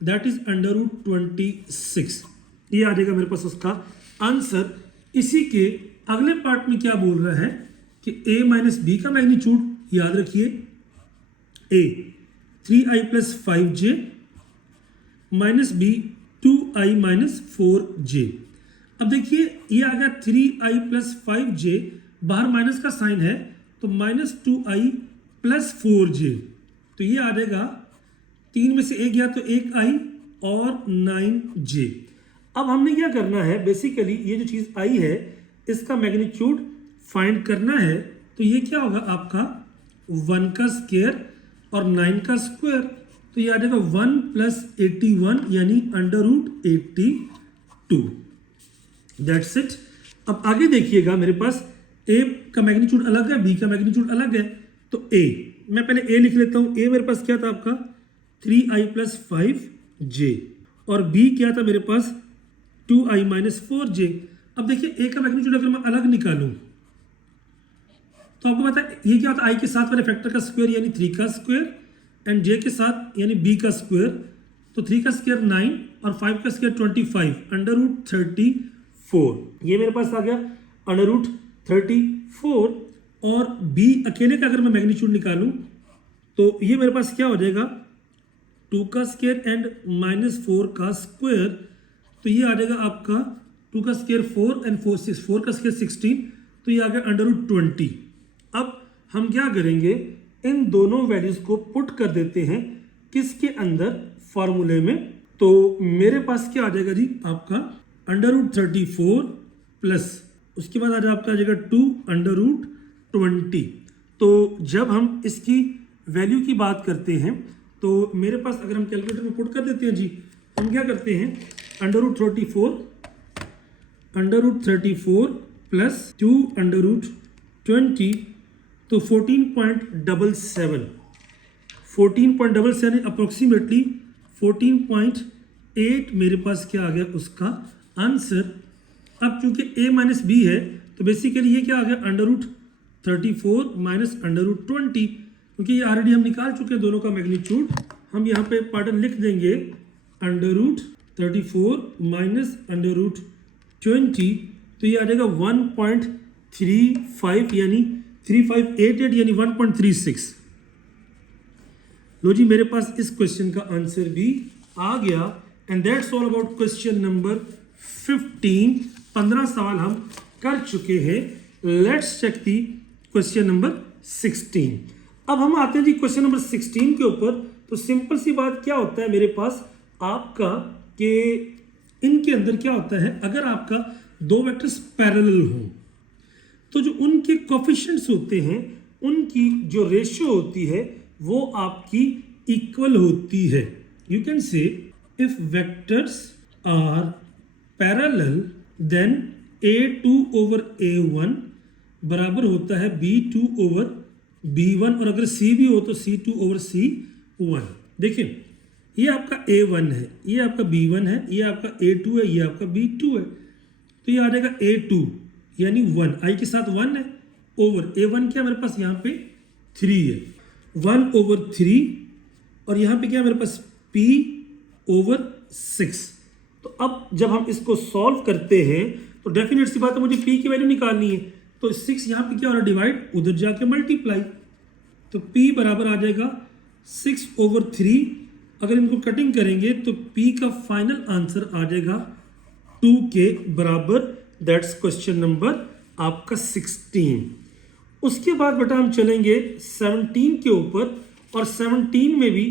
that is under root 26। ये आ जाएगा मेरे पास उसका आंसर। इसी के अगले पार्ट में क्या बोल रहा है कि a माइनस बी का मैग्नीट्यूड, याद रखिए a 3i plus 5J minus b 2i minus 4J। अब देखिए ये आ गया 3i प्लस 5J, बाहर माइनस का साइन है तो माइनस 2i प्लस 4J। तो ये आ जाएगा 3 में से 1 गया तो 1i और 9J। अब हमने क्या करना है, बेसिकली ये जो चीज़ आई है इसका मैग्नीट्यूड फाइंड करना है। तो ये क्या होगा आपका 1 का स्क्वायर और 9 का स्क्वायर, तो ये आ जाएगा 1 प्लस 81 यानी अंडर रूट 82। That's it. अब आगे देखिएगा मेरे पास a का मैग्नीट्यूड अलग है, b का मैग्नीट्यूड अलग है। तो a, मैं पहले a लिख लेता हूँ। a मेरे पास क्या था आपका 3i प्लस 5J और b क्या था मेरे पास 2i माइनस 4J। अब देखिए a का मैग्नीट्यूड अगर मैं अलग निकालूं तो आपको पता है ये क्या होता है, i के साथ वाले फैक्टर का स्क्वायर यानी 3 का स्क्वायर एंड j के साथ यानी b का स्क्वायर, तो 3 का स्क्वायर 9 और 5 का स्क्वायर 25, अंडर रूट 34। ये मेरे पास आ गया अंडर रूट 34। और b अकेले का अगर मैं मैग्नीट्यूड निकालूं तो ये मेरे पास क्या हो जाएगा 2 का स्क्वायर एंड माइनस 4 का स्क्वायर, तो ये आ जाएगा आपका 2 का स्क्वायर 4 एंड 4 का स्क्वायर 16, तो ये आ गया अंडर रूट 20। अब हम क्या करेंगे, इन दोनों वैल्यूज को पुट कर देते हैं किसके अंदर, फॉर्मूले में। तो मेरे पास क्या आ जाएगा जी आपका अंडर रूट 34 प्लस उसके बाद आज आपका आ जाएगा 2 अंडर रूट 20। तो जब हम इसकी वैल्यू की बात करते हैं तो मेरे पास अगर हम कैलकुलेटर में पुट कर देते हैं जी, हम क्या करते हैं under root 34 plus 2 under root 20, तो 14.77 अप्रोक्सीमेटली 14.8 मेरे पास क्या आ गया उसका आंसर। अब चूंकि a माइनस बी है तो बेसिकली ये क्या आ गया under root 34 minus under root 20, क्योंकि ये ऑलरेडी हम निकाल चुके हैं दोनों का मैग्नीट्यूड। हम यहाँ पे पार्टन लिख देंगे under root 34 minus under root 20, तो ये आ जाएगा 1.35 यानी 3588 यानी 1.36। लो जी मेरे पास इस क्वेश्चन का आंसर भी आ गया। And that's all about question number 15। 15 सवाल हम कर चुके हैं। Let's check the question number 16। अब हम आते हैं जी क्वेश्चन नंबर 16 के ऊपर। तो सिंपल सी बात क्या होता है मेरे पास आपका कि इनके अंदर क्या होता है, अगर आपका दो वेक्टर्स पैरेलल हो तो जो उनके कोफिशिएंट्स होते हैं उनकी जो रेशियो होती है वो आपकी इक्वल होती है। You can say if vectors are parallel then a2 over a1 बराबर होता है b2 ओवर b1, और अगर c भी हो तो c2 ओवर c1। देखिए ये आपका a1 है, ये आपका b1 है, ये आपका a2 है, ये आपका b2 है। तो ये आ जाएगा a2 यानी 1, i के साथ 1 है, ओवर a1 क्या मेरे पास यहाँ पे 3 है, 1 ओवर 3, और यहाँ पे क्या मेरे पास p ओवर 6। तो अब जब हम इसको सॉल्व करते हैं तो डेफिनेट सी बात है मुझे p की वैल्यू निकालनी है। तो 6 यहाँ पे क्या हो रहा है डिवाइड, उधर जाके मल्टीप्लाई, तो p बराबर आ जाएगा 6 ओवर 3। अगर इनको कटिंग करेंगे तो p का फाइनल आंसर आ जाएगा 2 के बराबर। दैट्स क्वेश्चन नंबर आपका 16। उसके बाद बेटा हम चलेंगे 17 के ऊपर, और 17 में भी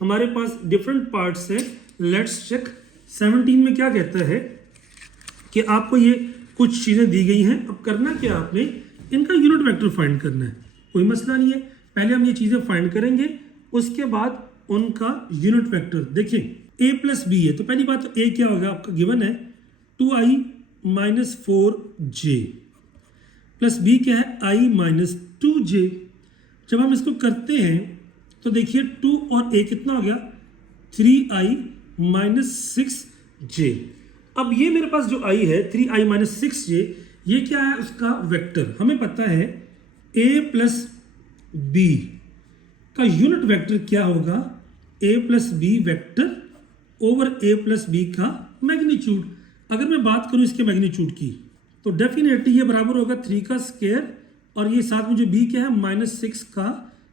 हमारे पास डिफरेंट पार्ट्स हैं। लेट्स चेक 17 में क्या कहता है कि आपको ये कुछ चीज़ें दी गई हैं। अब करना क्या आपने, इनका यूनिट वेक्टर फाइंड करना है, कोई मसला नहीं है। पहले हम ये चीज़ें फाइंड करेंगे, उसके बाद उनका यूनिट वेक्टर। देखिए a प्लस बी है, तो पहली बात तो a क्या होगा आपका गिवन है 2i minus 4j, plus B क्या है i माइनस 2j। जब हम इसको करते हैं तो देखिए 2 और a कितना हो गया 3i माइनस 6j। अब ये मेरे पास जो i है 3i माइनस 6j, ये क्या है उसका वेक्टर। हमें पता है a प्लस b का यूनिट वेक्टर क्या होगा, a plus b vector over a plus b का मैग्नीट्यूड। अगर मैं बात करूं इसके मैग्नीट्यूड की तो डेफिनेटली ये बराबर होगा 3 का स्क्वायर, और ये साथ में जो b क्या है माइनस 6 का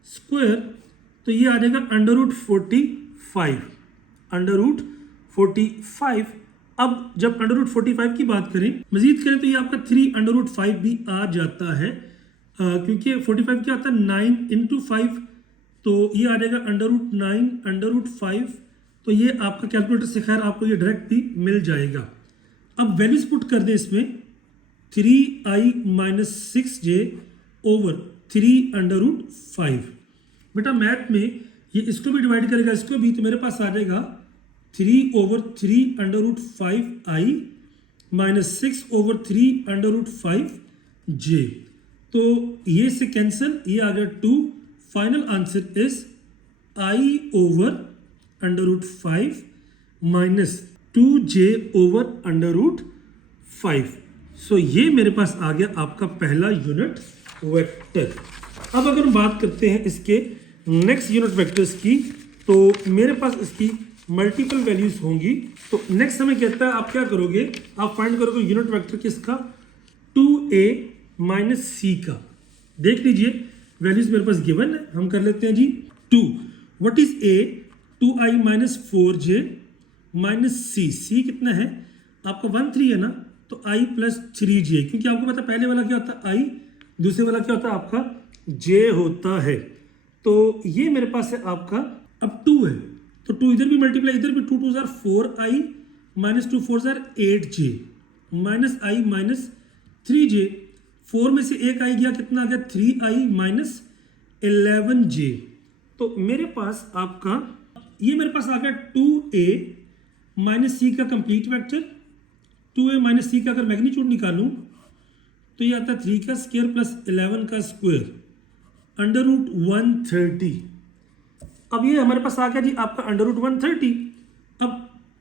स्क्वायर, तो ये आ जाएगा अंडर रूट 45, अंडर रूट 45। अब जब अंडर रूट 45 की बात करें, मजीद करें तो ये आपका 3 अंडर रूट 5 भी आ जाता है, क्योंकि 45 क्या आता है 9 इंटू 5, तो ये आ जाएगा अंडर रूट 9 अंडर रूट 5। तो ये आपका कैलकुलेटर से खैर आपको ये डायरेक्ट भी मिल जाएगा। अब वैल्यूज पुट कर दे इसमें 3i minus 6j over 3 under root 5। बेटा मैथ में ये इसको भी डिवाइड करेगा इसको भी, तो मेरे पास आ जाएगा 3 over 3 under root 5i minus 6 over 3 under root 5j। तो ये से कैंसिल, ये आ गया 2। Final answer is i over under root 5 minus 2j over under root 5। So ये मेरे पास आ गया आपका पहला यूनिट वेक्टर। अब अगर हम बात करते हैं इसके नेक्स्ट यूनिट वेक्टर्स की, तो मेरे पास इसकी मल्टीपल वैल्यूज होंगी। तो नेक्स्ट हमें कहता है आप क्या करोगे, आप फाइंड करोगे यूनिट वेक्टर किसका 2a माइनस सी का। देख लीजिए वैल्यूज मेरे पास गिवन है, हम कर लेते हैं G 2। What is a 2i minus 4j minus C कितना है आपका 1 3 है ना, तो i प्लस 3j, क्योंकि आपको पता पहले वाला क्या होता है i, दूसरे वाला क्या होता है आपका j होता है। तो ये मेरे पास है आपका अब 2 है, तो 2 इधर भी मल्टीप्लाई, इधर भी 2 2 jar 4i minus 2 4 jar 8j minus i minus 3j। 4 में से एक आई गया, कितना आ गया 3i माइनस 11j। तो मेरे पास आपका ये मेरे पास आ गया 2a माइनस सी का कंप्लीट वेक्टर। 2a माइनस सी का अगर मैग्नीट्यूड निकालूं तो ये आता है 3 का स्क्वायर प्लस 11 का स्क्वायर अंडर रूट 130। अब ये हमारे पास आ गया जी आपका अंडर रूट 130। अब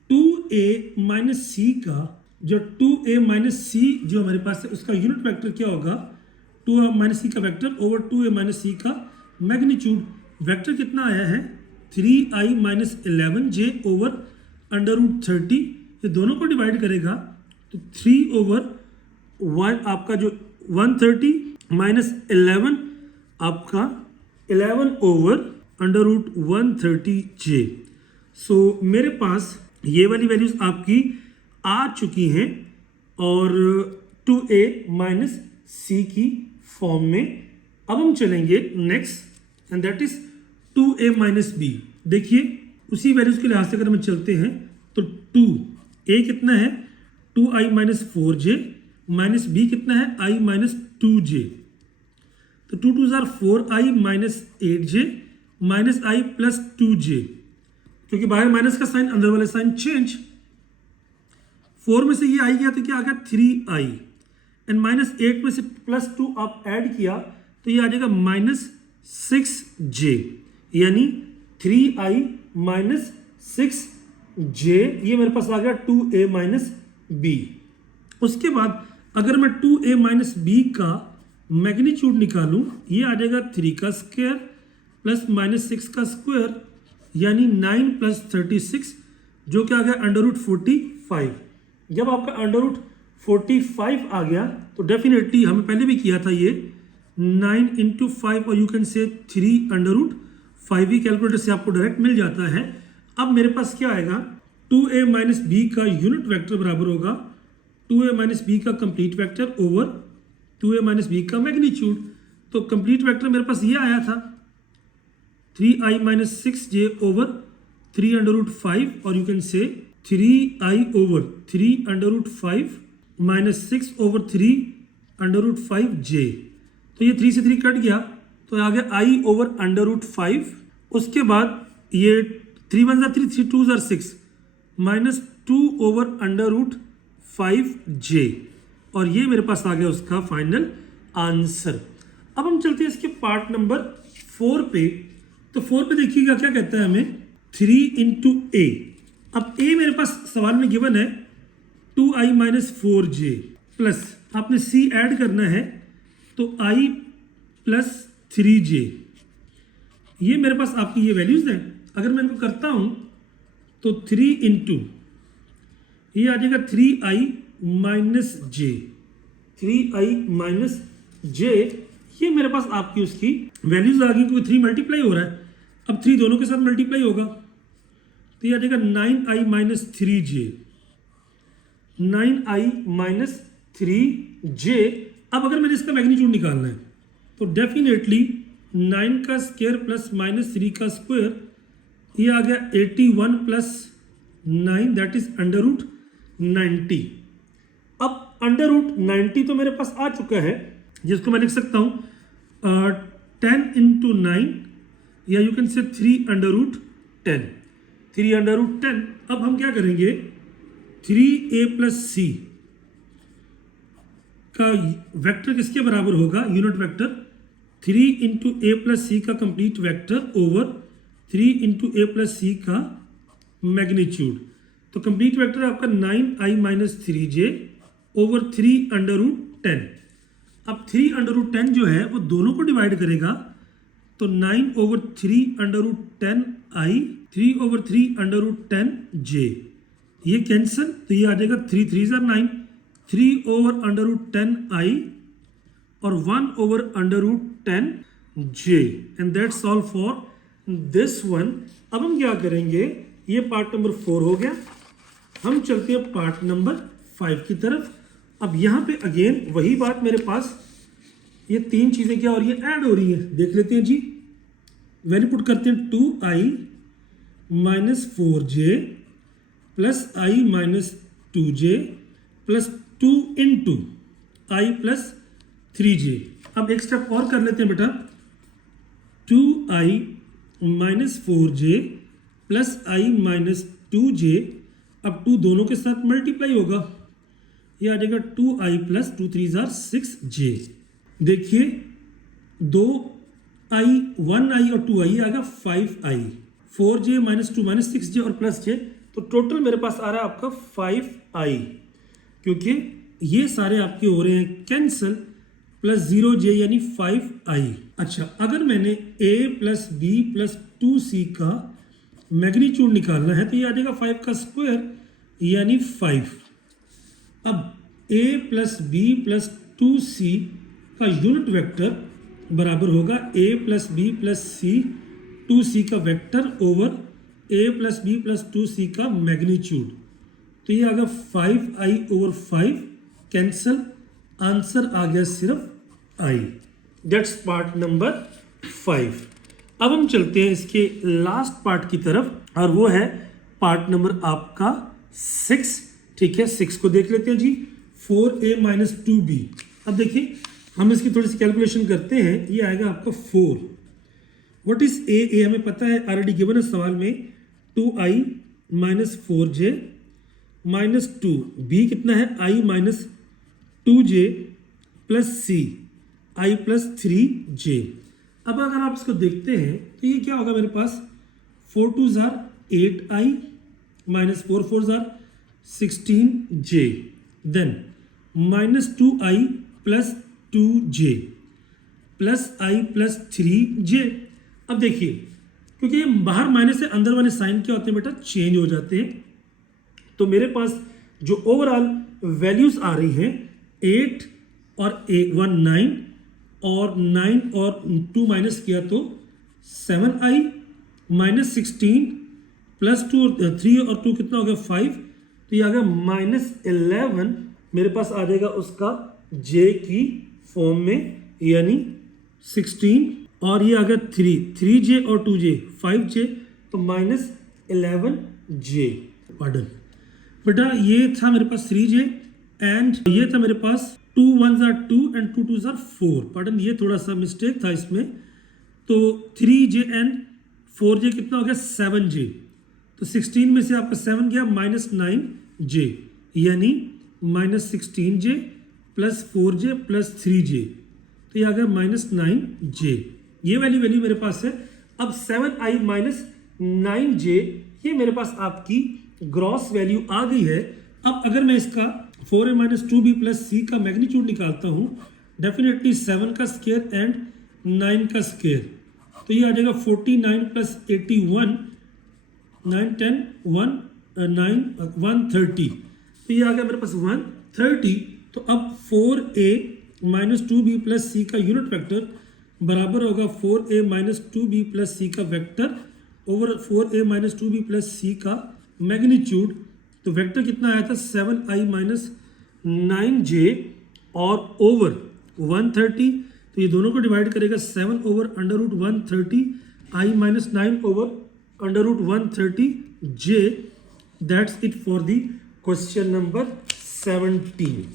2a माइनस सी का जो 2a माइनस सी जो हमारे पास है उसका यूनिट वेक्टर क्या होगा 2a माइनस सी का वेक्टर ओवर 2a माइनस सी का मैग्नीट्यूड। वेक्टर कितना आया है 3i minus 11j over under root 30। ये दोनों को डिवाइड करेगा तो 3 ओवर 1 आपका जो 130 माइनस 11 आपका 11 ओवर अंडर रूट 130j। सो मेरे पास ये वाली वैल्यूज आपकी आ चुकी हैं, और 2a माइनस सी की फॉर्म में। अब हम चलेंगे next and that is 2a minus b. देखिए उसी वैल्यूज के लिहाज से अगर हम चलते हैं तो 2a कितना है 2i minus 4j minus B कितना है i माइनस 2j। तो 2 2 4i minus 8j minus i plus 2j, क्योंकि बाहर माइनस का साइन अंदर वाले साइन चेंज। 4 में से ये आई गया तो क्या आ गया 3i एंड माइनस 8 में से प्लस 2 आप ऐड किया तो ये आ जाएगा माइनस 6j, यानी 3i माइनस 6j। ये मेरे पास आ गया 2a माइनस b। उसके बाद अगर मैं 2a माइनस b का मैग्नीट्यूड निकालूं, ये आ जाएगा 3 का स्क्वायर प्लस माइनस 6 का स्क्वायर, यानी 9 प्लस 36, जो कि आ गया अंडर रूट 45। जब आपका अंडर रूट 45 आ गया तो डेफिनेटली हमें पहले भी किया था ये 9 इंटू 5 और यू कैन से 3 अंडर रूट 5 ही कैलकुलेटर से आपको डायरेक्ट मिल जाता है। अब मेरे पास क्या आएगा 2a माइनस बी का यूनिट वेक्टर बराबर होगा 2a माइनस बी का complete vector over 2a minus b का मैग्नीट्यूड। तो कंप्लीट वेक्टर मेरे पास ये आया था 3i minus 6j over 3 under root 5 और you can say 3i over 3 under root 5 minus 6 over 3 under root 5j। तो ये 3 से 3 कट गया तो आ गया i ओवर अंडर रूट 5। उसके बाद ये 3 1 3 3 2 6 minus 2 over under root 5j, और ये मेरे पास आ गया उसका फाइनल आंसर। अब हम चलते हैं इसके पार्ट नंबर 4 पे। तो 4 पे देखिएगा क्या कहता है हमें 3 इंटू ए। अब a मेरे पास सवाल में गिवन है 2i माइनस 4j प्लस आपने c ऐड करना है तो i प्लस 3j। ये मेरे पास आपकी ये वैल्यूज हैं। अगर मैं इनको करता हूं तो 3 इंटू ये आ जाएगा 3i minus j, 3i minus j। ये मेरे पास आपकी उसकी वैल्यूज आ गई क्योंकि 3 मल्टीप्लाई हो रहा है। अब 3 दोनों के साथ मल्टीप्लाई होगा तो ये आ जाएगा 9i minus 3j, 9i minus 3j। अब अगर मैंने इसका मैग्नीट्यूड निकालना है तो डेफिनेटली 9 का स्क्वायर प्लस माइनस 3 का स्क्वायर, ये आ गया 81 plus 9 that is under root 90। अब अंडर रूट 90 तो मेरे पास आ चुका है, जिसको मैं लिख सकता हूं 10 इंटू 9 या यू कैन से 3 अंडर रूट 10, 3 अंडर रूट 10। अब हम क्या करेंगे 3a प्लस सी का वेक्टर किसके बराबर होगा यूनिट वेक्टर 3 इंटू ए प्लस सी का कंप्लीट वेक्टर ओवर 3 इंटू ए प्लस सी का मैग्नीट्यूड। तो कंप्लीट वेक्टर आपका 9i minus 3j over 3 under root 10। अब 3 अंडर रूट 10 जो है वो दोनों को डिवाइड करेगा तो 9 over 3 under root 10 i, 3 over 3 under root 10 j। ये कैंसिल तो ये आ जाएगा 3 3 9, 3 ओवर अंडर रूट 10 i और 1 over under root 10 j and that's all for this one. अब हम क्या करेंगे, ये पार्ट नंबर 4 हो गया। हम चलते हैं पार्ट नंबर 5 की तरफ। अब यहाँ पे अगेन वही बात, मेरे पास ये 3 चीज़ें क्या हो रही है ऐड हो रही हैं, देख लेते हैं जी। वैल्यू पुट करते हैं 2i minus 4j plus i minus 2j plus 2 into I plus 3j। अब एक स्टेप और कर लेते हैं बेटा 2i minus 4j plus i minus 2j। अब 2 दोनों के साथ मल्टीप्लाई होगा, ये आ जाएगा 2i प्लस 2 3 6j। देखिए 2i 1i और 2i आ गया 5i, 4j minus 2 minus 6j और प्लस j। तो टोटल मेरे पास आ रहा है आपका 5i, क्योंकि ये सारे आपके हो रहे हैं कैंसिल, प्लस 0j यानी 5i। अच्छा, अगर मैंने a plus b plus 2c का मैग्नीट्यूड निकालना है तो ये आ जाएगा 5 का स्क्वायर यानी 5। अब a plus b plus 2c का यूनिट वेक्टर बराबर होगा a plus b plus c 2c का vector over a plus b plus 2c का मैग्नीट्यूड। तो ये आ गया 5i ओवर 5 कैंसल, आंसर आ गया सिर्फ आई। That's part number 5। अब हम चलते हैं इसके लास्ट पार्ट की तरफ और वो है पार्ट नंबर आपका 6। ठीक है, 6 को देख लेते हैं जी। 4a minus 2b। अब देखिए हम इसकी थोड़ी सी कैलकुलेशन करते हैं। ये आएगा आपका 4। व्हाट इज ए हमें पता है, ऑलरेडी गिवन है सवाल में, 2i minus 4j minus 2। B कितना है, i minus 2j plus c i plus 3j। अब अगर आप इसको देखते हैं तो ये क्या होगा मेरे पास, 4 2 are 8i minus 4 4 are 16j, then minus 2i plus 2j plus i plus 3j। अब देखिए क्योंकि ये बाहर माइनस से अंदर वाले साइन क्या होते हैं बेटा, चेंज हो जाते हैं। तो मेरे पास जो ओवरऑल वैल्यूज आ रही हैं 8 और 1 9 और 9 और 2 माइनस किया तो 7i माइनस 16 प्लस 2 3 और 2 कितना हो गया 5। तो ये आ गया माइनस 11 मेरे पास आ जाएगा उसका j की फॉर्म में, यानी 16 और ये आ गया 3j और 2j 5j, तो माइनस 11j। पार्डन बेटा, ये था मेरे पास 3j एंड ये था मेरे पास 2 1s are 2 and 2 2s are 4। Pardon, ये थोड़ा सा मिस्टेक था इसमें। तो 3j एंड 4j कितना हो गया 7j। तो 16 में से आपका 7 गया माइनस 9j, यानी minus 16j plus 4j plus 3j, तो ये आ गया माइनस 9j। ये वैल्यू मेरे पास है। अब 7i माइनस 9j ये मेरे पास आपकी ग्रॉस वैल्यू आ गई है। अब अगर मैं इसका 4a minus 2b plus c का मैग्नीट्यूड निकालता हूँ, डेफिनेटली 7 का स्क्वायर एंड 9 का स्क्वायर, तो ये आ जाएगा 49 प्लस 81 9 10 1 9 130, तो ये आ गया मेरे पास 130। तो अब 4a minus 2b plus c का यूनिट वेक्टर बराबर होगा 4a minus 2b plus c का vector over 4a minus 2b plus c का मैग्नीट्यूड। तो वेक्टर कितना आया था 7i माइनस 9j और ओवर 130, तो ये दोनों को डिवाइड करेगा 7 over under root 130 i minus 9 over under root 130 j। That's it for the question number 17।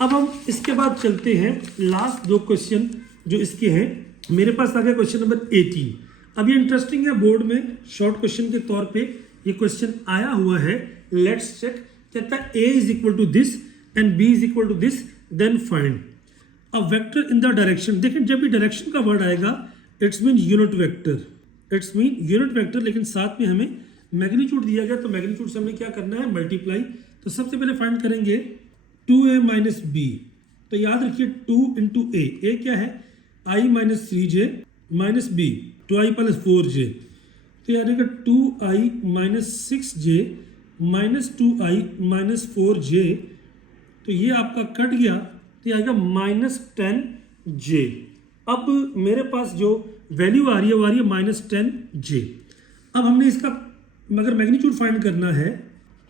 अब हम इसके बाद चलते हैं लास्ट दो क्वेश्चन जो इसके हैं। मेरे पास आ गया क्वेश्चन नंबर 18। अब ये इंटरेस्टिंग है, बोर्ड में शॉर्ट क्वेश्चन के तौर पे ये क्वेश्चन आया हुआ है। Let's check. कहता है a is equal to this and b is equal to this, then find a vector in the direction. देखिए जब भी डायरेक्शन का वर्ड आएगा it's mean unit vector, it's mean unit vector, लेकिन साथ में हमें मैग्नीट्यूड दिया गया, तो मैग्नीट्यूड से हमें क्या करना है, मल्टीप्लाई। तो सबसे पहले फाइंड करेंगे 2a माइनस b। तो याद रखिए 2 इंटू a क्या है i minus 3j minus b 2i plus 4j, तो याद रखिए 2i minus 6j minus 2i minus 4j, तो ये आपका कट गया, तो ये आएगा माइनस 10j। अब मेरे पास जो वैल्यू आ रही है वो आ रही है माइनस 10j। अब हमने इसका अगर मैग्नीट्यूड फाइंड करना है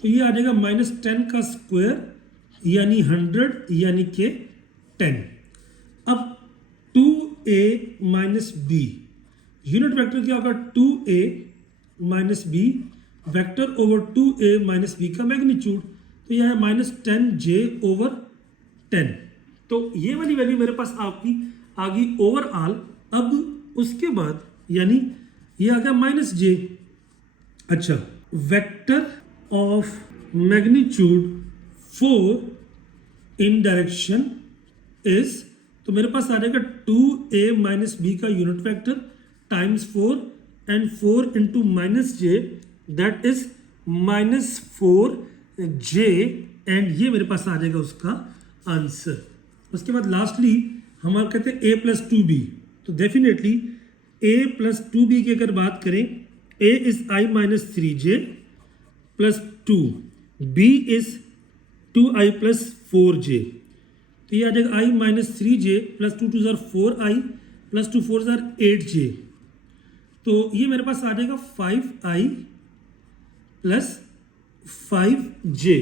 तो ये आ जाएगा माइनस 10 का स्क्वायर यानी 100 यानी कि 10। अब 2a minus b unit vector क्या होगा 2a minus b vector over 2a minus b का मैग्नीट्यूड, तो यह है माइनस 10j ओवर 10। तो ये वाली वैल्यू मेरे पास आपकी आ गई ओवरऑल। अब उसके बाद यानी ये आ गया माइनस j। अच्छा, vector of magnitude 4 in direction is, तो मेरे पास आ जाएगा 2a माइनस b का unit vector times 4 and 4 into minus j, that is minus 4j, and ये मेरे पास आ जाएगा उसका आंसर। उसके बाद लास्टली हमारे कहते हैं a प्लस 2b, तो डेफिनेटली a प्लस 2b की अगर बात करें, a is i minus 3j plus 2, b is 2i plus 4j, तो ये आ जाएगा i minus 3j plus 2 2 jar 4i plus 2 4 jar 8j, तो ये मेरे पास आ जाएगा 5i प्लस 5j।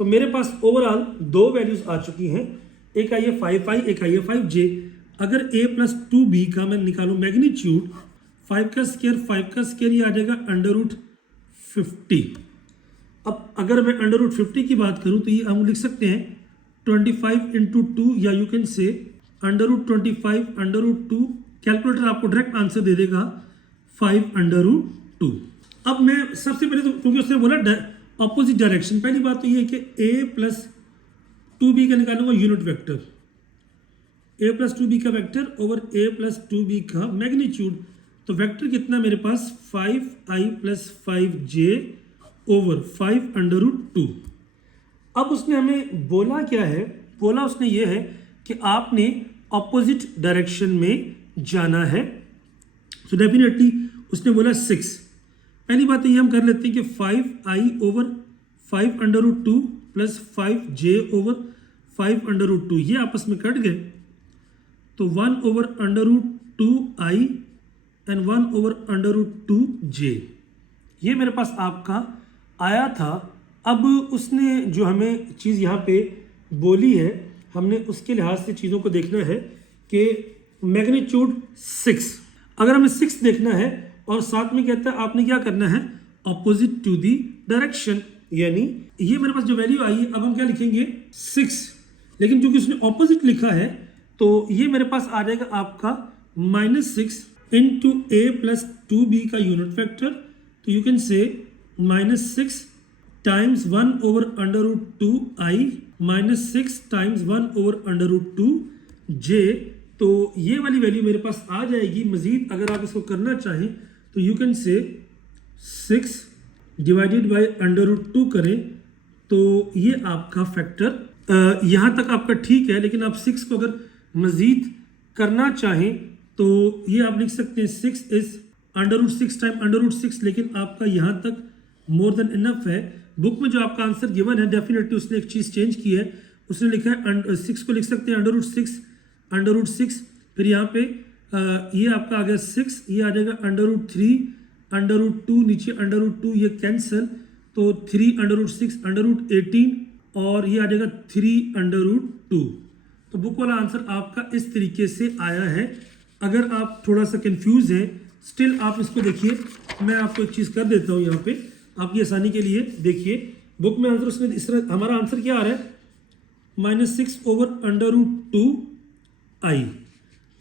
तो मेरे पास ओवरऑल दो वैल्यूज आ चुकी हैं। एक आई है 5i, एक आई है 5j। अगर a प्लस 2b का मैं निकालूं मैग्नीट्यूड, 5 का स्क्वायर ये आ जाएगा √50। अब अगर मैं √50 की बात करूं तो ये हम लिख सकते हैं 25 इंटू 2, या यू कैन से √25 √2। कैलकुलेटर आपको डायरेक्ट आंसर दे देगा 5√2। अब मैं सबसे पहले तो, क्योंकि उसने बोला ऑपोजिट डायरेक्शन, पहली बात तो ये है कि a प्लस 2b का निकालूंगा unit vector, a plus 2b का vector over a plus 2b का मैग्नीट्यूड। तो वेक्टर कितना मेरे पास 5i प्लस 5j ओवर 5√2। अब उसने हमें बोला क्या है, बोला उसने ये है कि आपने ऑपोजिट डायरेक्शन में जाना है। सो डेफिनेटली उसने बोला 6। पहली बात तो ये हम कर लेते हैं कि 5i over 5√2 plus 5j over 5√2 ये आपस में कट गए, तो 1 over √2i and 1 over √2j ये मेरे पास आपका आया था। अब उसने जो हमें चीज़ यहाँ पे बोली है, हमने उसके लिहाज से चीज़ों को देखना है कि मैग्नीट्यूड 6, अगर हमें 6 देखना है और साथ में कहता है आपने क्या करना है ऑपोजिट टू दी डायरेक्शन, यानी ये मेरे पास जो वैल्यू आई है, अब हम क्या लिखेंगे 6, लेकिन चूंकि उसने ऑपोजिट लिखा है तो ये मेरे पास आ जाएगा आपका -6 इंटू a प्लस 2b का यूनिट वेक्टर, तो यू कैन से -6 times 1 over √2i -6 times 1 over √2j। तो ये वाली वैल्यू मेरे पास आ जाएगी। मजीद अगर आप इसको करना चाहें तो यू कैन से 6 डिवाइडेड बाय √2 करें तो ये आपका फैक्टर यहाँ तक आपका ठीक है, लेकिन आप 6 को अगर मजीद करना चाहें तो ये आप लिख सकते हैं 6 इज √6 टाइम √6, लेकिन आपका यहाँ तक मोर देन इनफ है। बुक में जो आपका आंसर गिवन है डेफिनेटली उसने एक चीज़ चेंज की है, उसने लिखा है 6 को लिख सकते हैं √6, फिर यहाँ पे ये आपका आ गया 6, ये आ जाएगा √3 √2, नीचे √2 ये कैंसिल, तो 3 √6 √18 और ये आ जाएगा 3 √2। तो बुक वाला आंसर आपका इस तरीके से आया है। अगर आप थोड़ा सा कंफ्यूज हैं स्टिल आप इसको देखिए, मैं आपको एक चीज़ कर देता हूँ यहाँ पे आपकी आसानी के लिए। देखिए बुक में आंसर उसने इस तरह, हमारा आंसर क्या आ रहा है -6 ओवर √2i।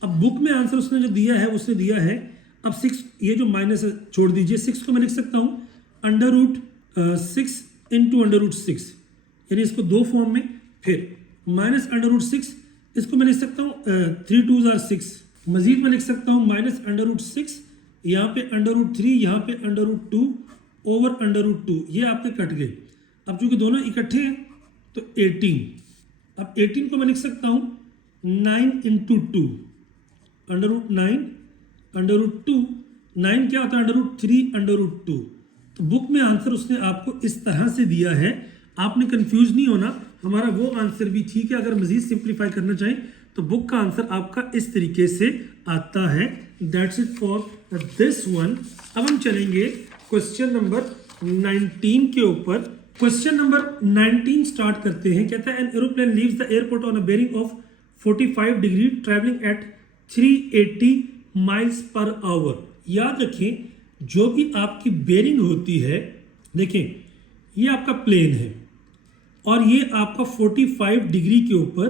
अब बुक में आंसर उसने जो दिया है उसने दिया है, अब 6 ये जो माइनस छोड़ दीजिए, 6 को मैं लिख सकता हूँ √6 इंटू √6, यानी इसको दो फॉर्म में, फिर -√6 इसको मैं लिख सकता हूँ 3 2 are 6, मजीद मैं लिख सकता हूँ -√6, यहाँ पे √3, यहाँ पे √2 ओवर √2, ये आपके कट गए। अब चूंकि दोनों इकट्ठे हैं तो 18, अब 18 को मैं लिख सकता हूँ 9 इंटू 2 √9 √2, 9 क्या होता है √3 √2। तो बुक में आंसर उसने आपको इस तरह से दिया है, आपने कंफ्यूज नहीं होना, हमारा वो आंसर भी ठीक है। अगर मजीद सिंप्लीफाई करना चाहें तो बुक का आंसर आपका इस तरीके से आता है। That's it for this one. अब हम चलेंगे क्वेश्चन नंबर 19 के ऊपर। क्वेश्चन नंबर 19 स्टार्ट करते हैं। कहता है an aeroplane leaves the airport on a bearing of 45 degree travelling at 380 miles per hour. याद रखें जो भी आपकी बेरिंग होती है, देखें ये आपका प्लेन है और ये आपका 45 डिग्री के ऊपर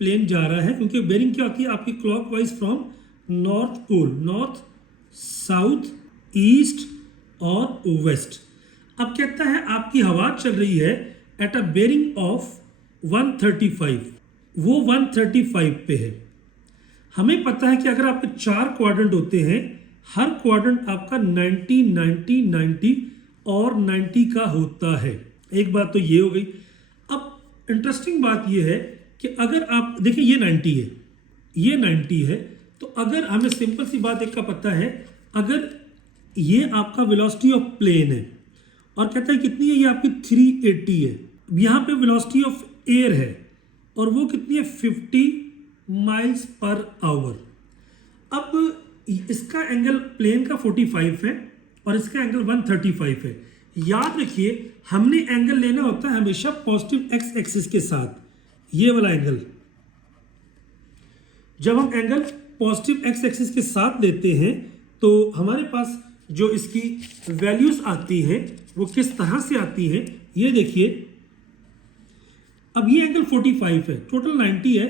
प्लेन जा रहा है, क्योंकि बेरिंग क्या होती है आपकी clockwise from north pole, north south east और वेस्ट। अब कहता है आपकी हवा चल रही है एट अ बेरिंग ऑफ 135, वो 135 पे है। हमें पता है कि अगर आपके 4 क्वाड्रेंट होते हैं, हर क्वाड्रेंट आपका 90 90 90 और 90 का होता है। एक बात तो ये हो गई। अब इंटरेस्टिंग बात ये है कि अगर आप देखिए ये 90 है, ये 90 है, तो अगर हमें सिंपल सी बात एक का पता है, अगर ये आपका वेलोसिटी ऑफ प्लेन है और कहता है कितनी है, ये आपकी 380 है, यहाँ पे वेलोसिटी ऑफ एयर है और वो कितनी है 50 माइल्स पर आवर। अब इसका एंगल प्लेन का 45 है और इसका एंगल 135 है। याद रखिए हमने एंगल लेना होता है हमेशा पॉजिटिव एक्स एक्सिस के साथ, ये वाला एंगल जब हम एंगल पॉजिटिव एक्स एक्सिस के साथ लेते हैं तो हमारे पास जो इसकी वैल्यूज आती हैं वो किस तरह से आती हैं, ये देखिए। अब ये एंगल 45 है, टोटल 90 है,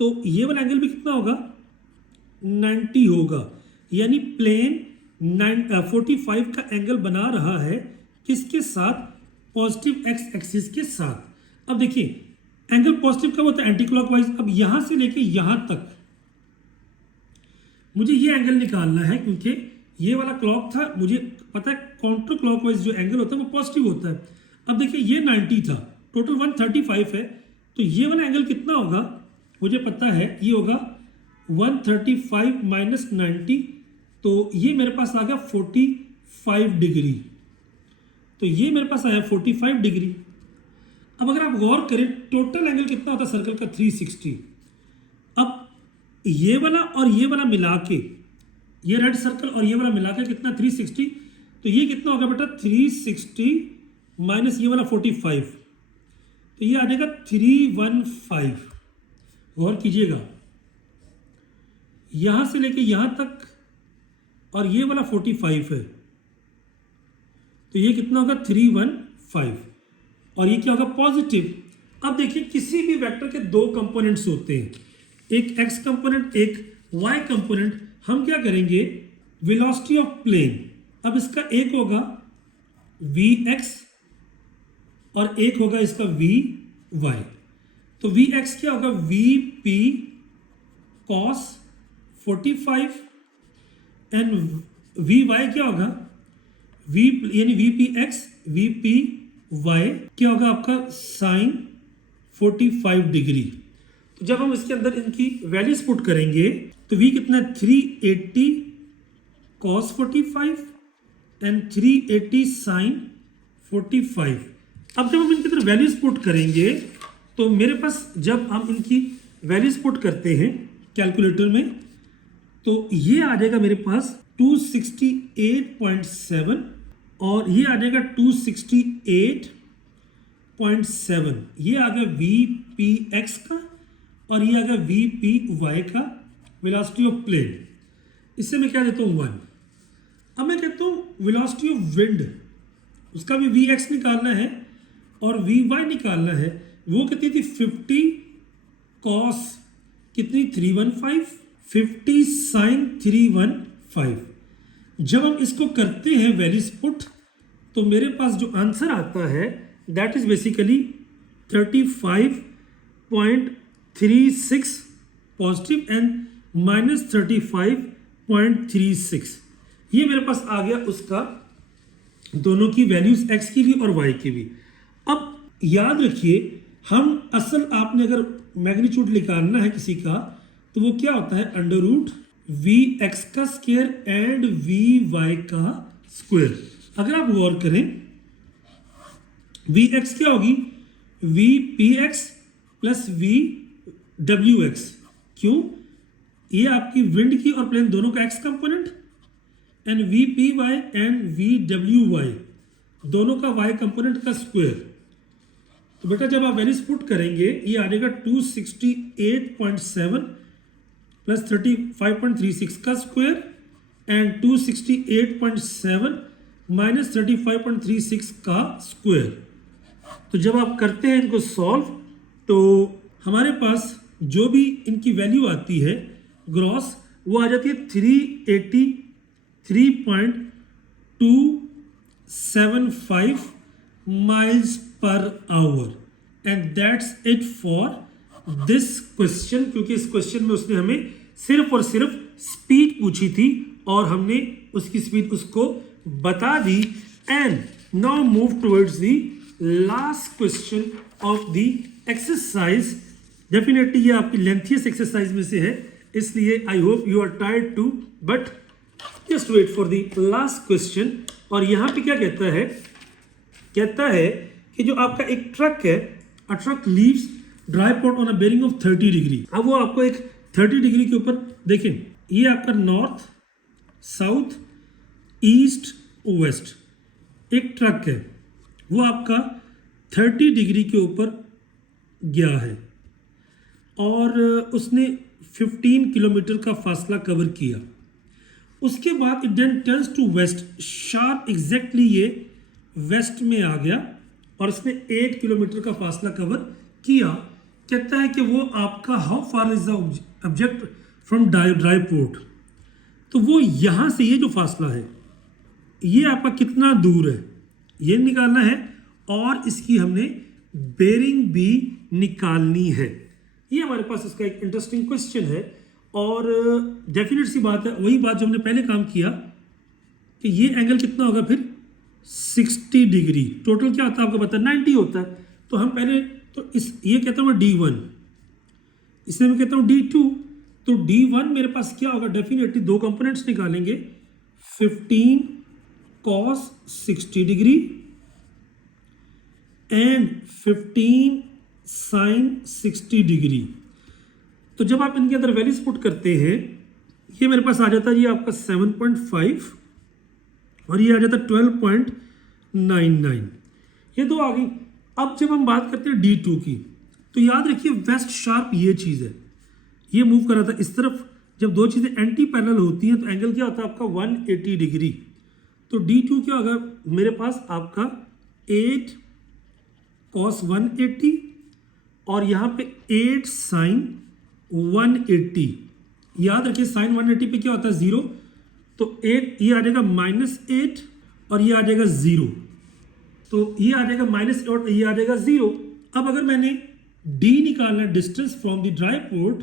तो ये वाला एंगल भी कितना होगा, 90 होगा। यानी प्लेन 45 का एंगल बना रहा है किसके साथ, पॉजिटिव एक्स एक्सिस के साथ। अब देखिए एंगल पॉजिटिव कब होता है, एंटी क्लॉकवाइज। अब यहां से लेके यहां तक मुझे ये एंगल निकालना है, क्योंकि ये वाला क्लॉक था, मुझे पता है काउंटर क्लॉकवाइज जो एंगल होता है वो पॉजिटिव होता है। अब देखिए ये 90 था, टोटल 135 है, तो ये वाला एंगल कितना होगा, मुझे पता है ये होगा 135 माइनस 90, तो ये मेरे पास आ गया 45 डिग्री। तो ये मेरे पास आया 45 डिग्री। अब अगर आप गौर करें टोटल एंगल कितना होता है सर्कल का, 360। अब ये वाला और ये वाला मिला के, ये रेड सर्कल और ये वाला मिला के कितना, 360। तो ये कितना होगा बेटा, 360 माइनस ये वाला 45, तो ये आ जाएगा 315। गौर कीजिएगा, यहां से लेके यहां तक और ये वाला 45 है, तो ये कितना होगा, 315। और ये क्या होगा, पॉजिटिव। अब देखिए किसी भी वेक्टर के दो कंपोनेंट्स होते हैं, एक एक्स कंपोनेंट एक वाई कंपोनेंट। हम क्या करेंगे, वेलोसिटी ऑफ प्लेन, अब इसका एक होगा वी एक्स और एक होगा इसका वी वाई। तो वी एक्स क्या होगा, v p cos 45 and v y क्या होगा, वी यानी v p x v p y क्या होगा आपका, साइन 45 डिग्री। तो जब हम इसके अंदर इनकी वैल्यूज पुट करेंगे तो v कितना है, 380 cos 45 एंड 380 sin 45। अब जब हम इनके अंदर वैल्यूज पुट करेंगे तो मेरे पास, जब हम इनकी वैल्यूज पुट करते हैं कैलकुलेटर में, तो ये आ जाएगा मेरे पास 268.7 और ये आ जाएगा 268.7। ये आ गया वी पी एक्स का और ये आ गया वी पी वाई का वेलोसिटी ऑफ प्लेन। इससे मैं क्या देता हूँ, 1। अब मैं कहता हूँ वेलोसिटी ऑफ विंड, उसका भी वी एक्स निकालना है और वी वाई निकालना है। वो कितनी थी, 50 कॉस कितनी, 315, 50 साइन 315। जब हम इसको करते हैं वैल्यूज पुट, तो मेरे पास जो आंसर आता है that is basically 35.36 positive and minus 35.36। ये मेरे पास आ गया उसका, दोनों की वैल्यूज एक्स की भी और वाई की भी। अब याद रखिए, हम असल, आपने अगर मैग्नीट्यूड निकालना है किसी का तो वो क्या होता है, अंडर रूट वी एक्स का स्क्वायर एंड वी वाई का स्क्वायर। अगर आप गौर करें, वी एक्स क्या होगी, v p x plus v डब्ल्यू एक्स। क्यों, ये आपकी विंड की और प्लेन दोनों का x component, and v p y and v डब्ल्यू वाई दोनों का वाई कंपोनेंट का स्क्वायर। तो बेटा जब आप वैल्यूज पुट करेंगे, ये आ जाएगा 268.7 प्लस 35.36 का स्क्वायर एंड 268.7 माइनस 35.36 का स्क्वायर। तो जब आप करते हैं इनको सॉल्व, तो हमारे पास जो भी इनकी वैल्यू आती है ग्रॉस, वो आ जाती है 383.275 miles per our. And that's it for this question. क्योंकि इस क्वेश्चन में उसने हमें सिर्फ और सिर्फ स्पीड पूछी थी और हमने उसकी स्पीड उसको बता दी। And now move towards the last question of the exercise. Definitely ये आपकी लेंथियस्ट एक्सरसाइज में से है, इसलिए I hope you are tired too, but just wait for the last question. और यहां पे क्या कहता है कि जो आपका एक ट्रक है, a truck leaves dry pot on a bearing of 30 degree. अब वो आपको एक 30 डिग्री के ऊपर, देखें ये आपका नॉर्थ साउथ ईस्ट वेस्ट एक ट्रक है, वो आपका 30 डिग्री के ऊपर गया है और उसने 15 किलोमीटर का फासला कवर किया। उसके बाद it then turns to west, sharp exactly ये वेस्ट में आ गया और उसने 8 किलोमीटर का फासला कवर किया। कहता है कि वो आपका how far is the object from dry port, तो वो यहाँ से ये जो फासला है ये आपका कितना दूर है ये निकालना है और इसकी हमने बेरिंग भी निकालनी है। ये हमारे पास इसका एक इंटरेस्टिंग क्वेश्चन है और डेफिनेट सी बात है, वही बात जो हमने पहले काम किया कि ये एंगल कितना होगा फिर 60 डिग्री। टोटल क्या होता है आपको पता है 90 होता है। तो हम पहले तो ये कहता हूँ मैं D1, इसे मैं कहता हूँ D2। तो D1 मेरे पास क्या होगा, डेफिनेटली दो कंपोनेंट्स निकालेंगे, 15 cos 60 degree and 15 sin 60 degree. तो जब आप इनके अंदर वैल्यूज पुट करते हैं ये मेरे पास आ जाता है ये आपका 7.5 और ये आ जाता है 12.99, ये दो आ गई। अब जब हम बात करते हैं D2 की तो याद रखिए वेस्ट शार्प ये चीज़ है, ये मूव कर रहा था इस तरफ। जब दो चीज़ें एंटी पैरेलल होती हैं तो एंगल क्या होता है आपका 180 डिग्री। तो D2 क्या होगा मेरे पास आपका 8 cos 180 और यहाँ पे 8 sin 180। याद रखिए sin 180 पे क्या होता है 0, तो 8 ये आ जाएगा -8 और ये आ जाएगा 0, तो ये आ जाएगा -8 और ये आ जाएगा 0। अब अगर मैंने D निकालना है distance from the dry port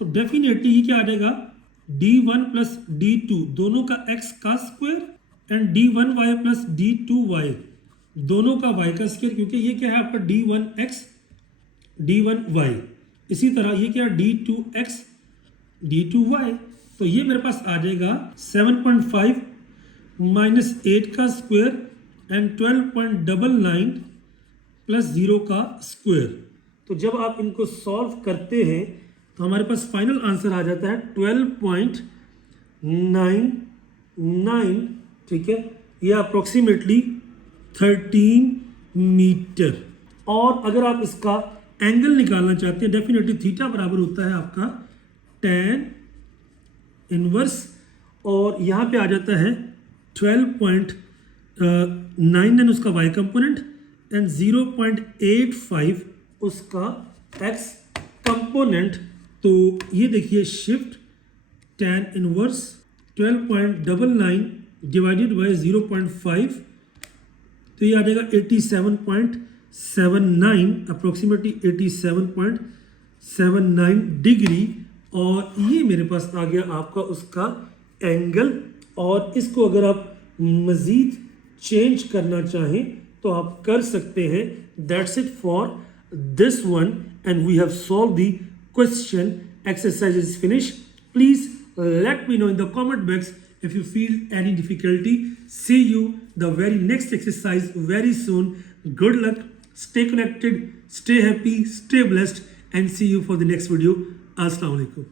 तो डेफिनेटली ये क्या आ जाएगा D1 प्लस D2 दोनों का x का square and D1y plus D2y दोनों का y का स्क्वायर, क्योंकि ये क्या है आपका D1x D1y। इसी तरह ये क्या है D2x D2y, तो ये मेरे पास आ जाएगा 7.5 माइनस 8 का स्क्वायर एंड 12.99 प्लस 0 का स्क्वायर। तो जब आप इनको सॉल्व करते हैं तो हमारे पास फाइनल आंसर आ जाता है 12.99, ठीक है, ये अप्रोक्सीमेटली 13 मीटर। और अगर आप इसका एंगल निकालना चाहते हैं डेफिनेटली थीटा बराबर होता है आपका tan इनवर्स और यहाँ पे आ जाता है 12.99 उसका y कंपोनेंट एंड 0.85 उसका x कंपोनेंट। तो ये देखिए shift tan inverse 12.99 divided by 0.5 तो ये आ जाएगा 87.79 अप्रोक्सीमेटली 87.79 डिग्री और ये मेरे पास आ गया आपका उसका एंगल। और इसको अगर आप मज़ीद चेंज करना चाहें तो आप कर सकते हैं। That's it for this one and we have solve the question. Exercise is finished. Please let me know in the comment box if you feel any difficulty. See you the very next exercise very soon. Good luck, stay connected, stay happy, stay blessed and see you for the next video. Assalamu alaikum.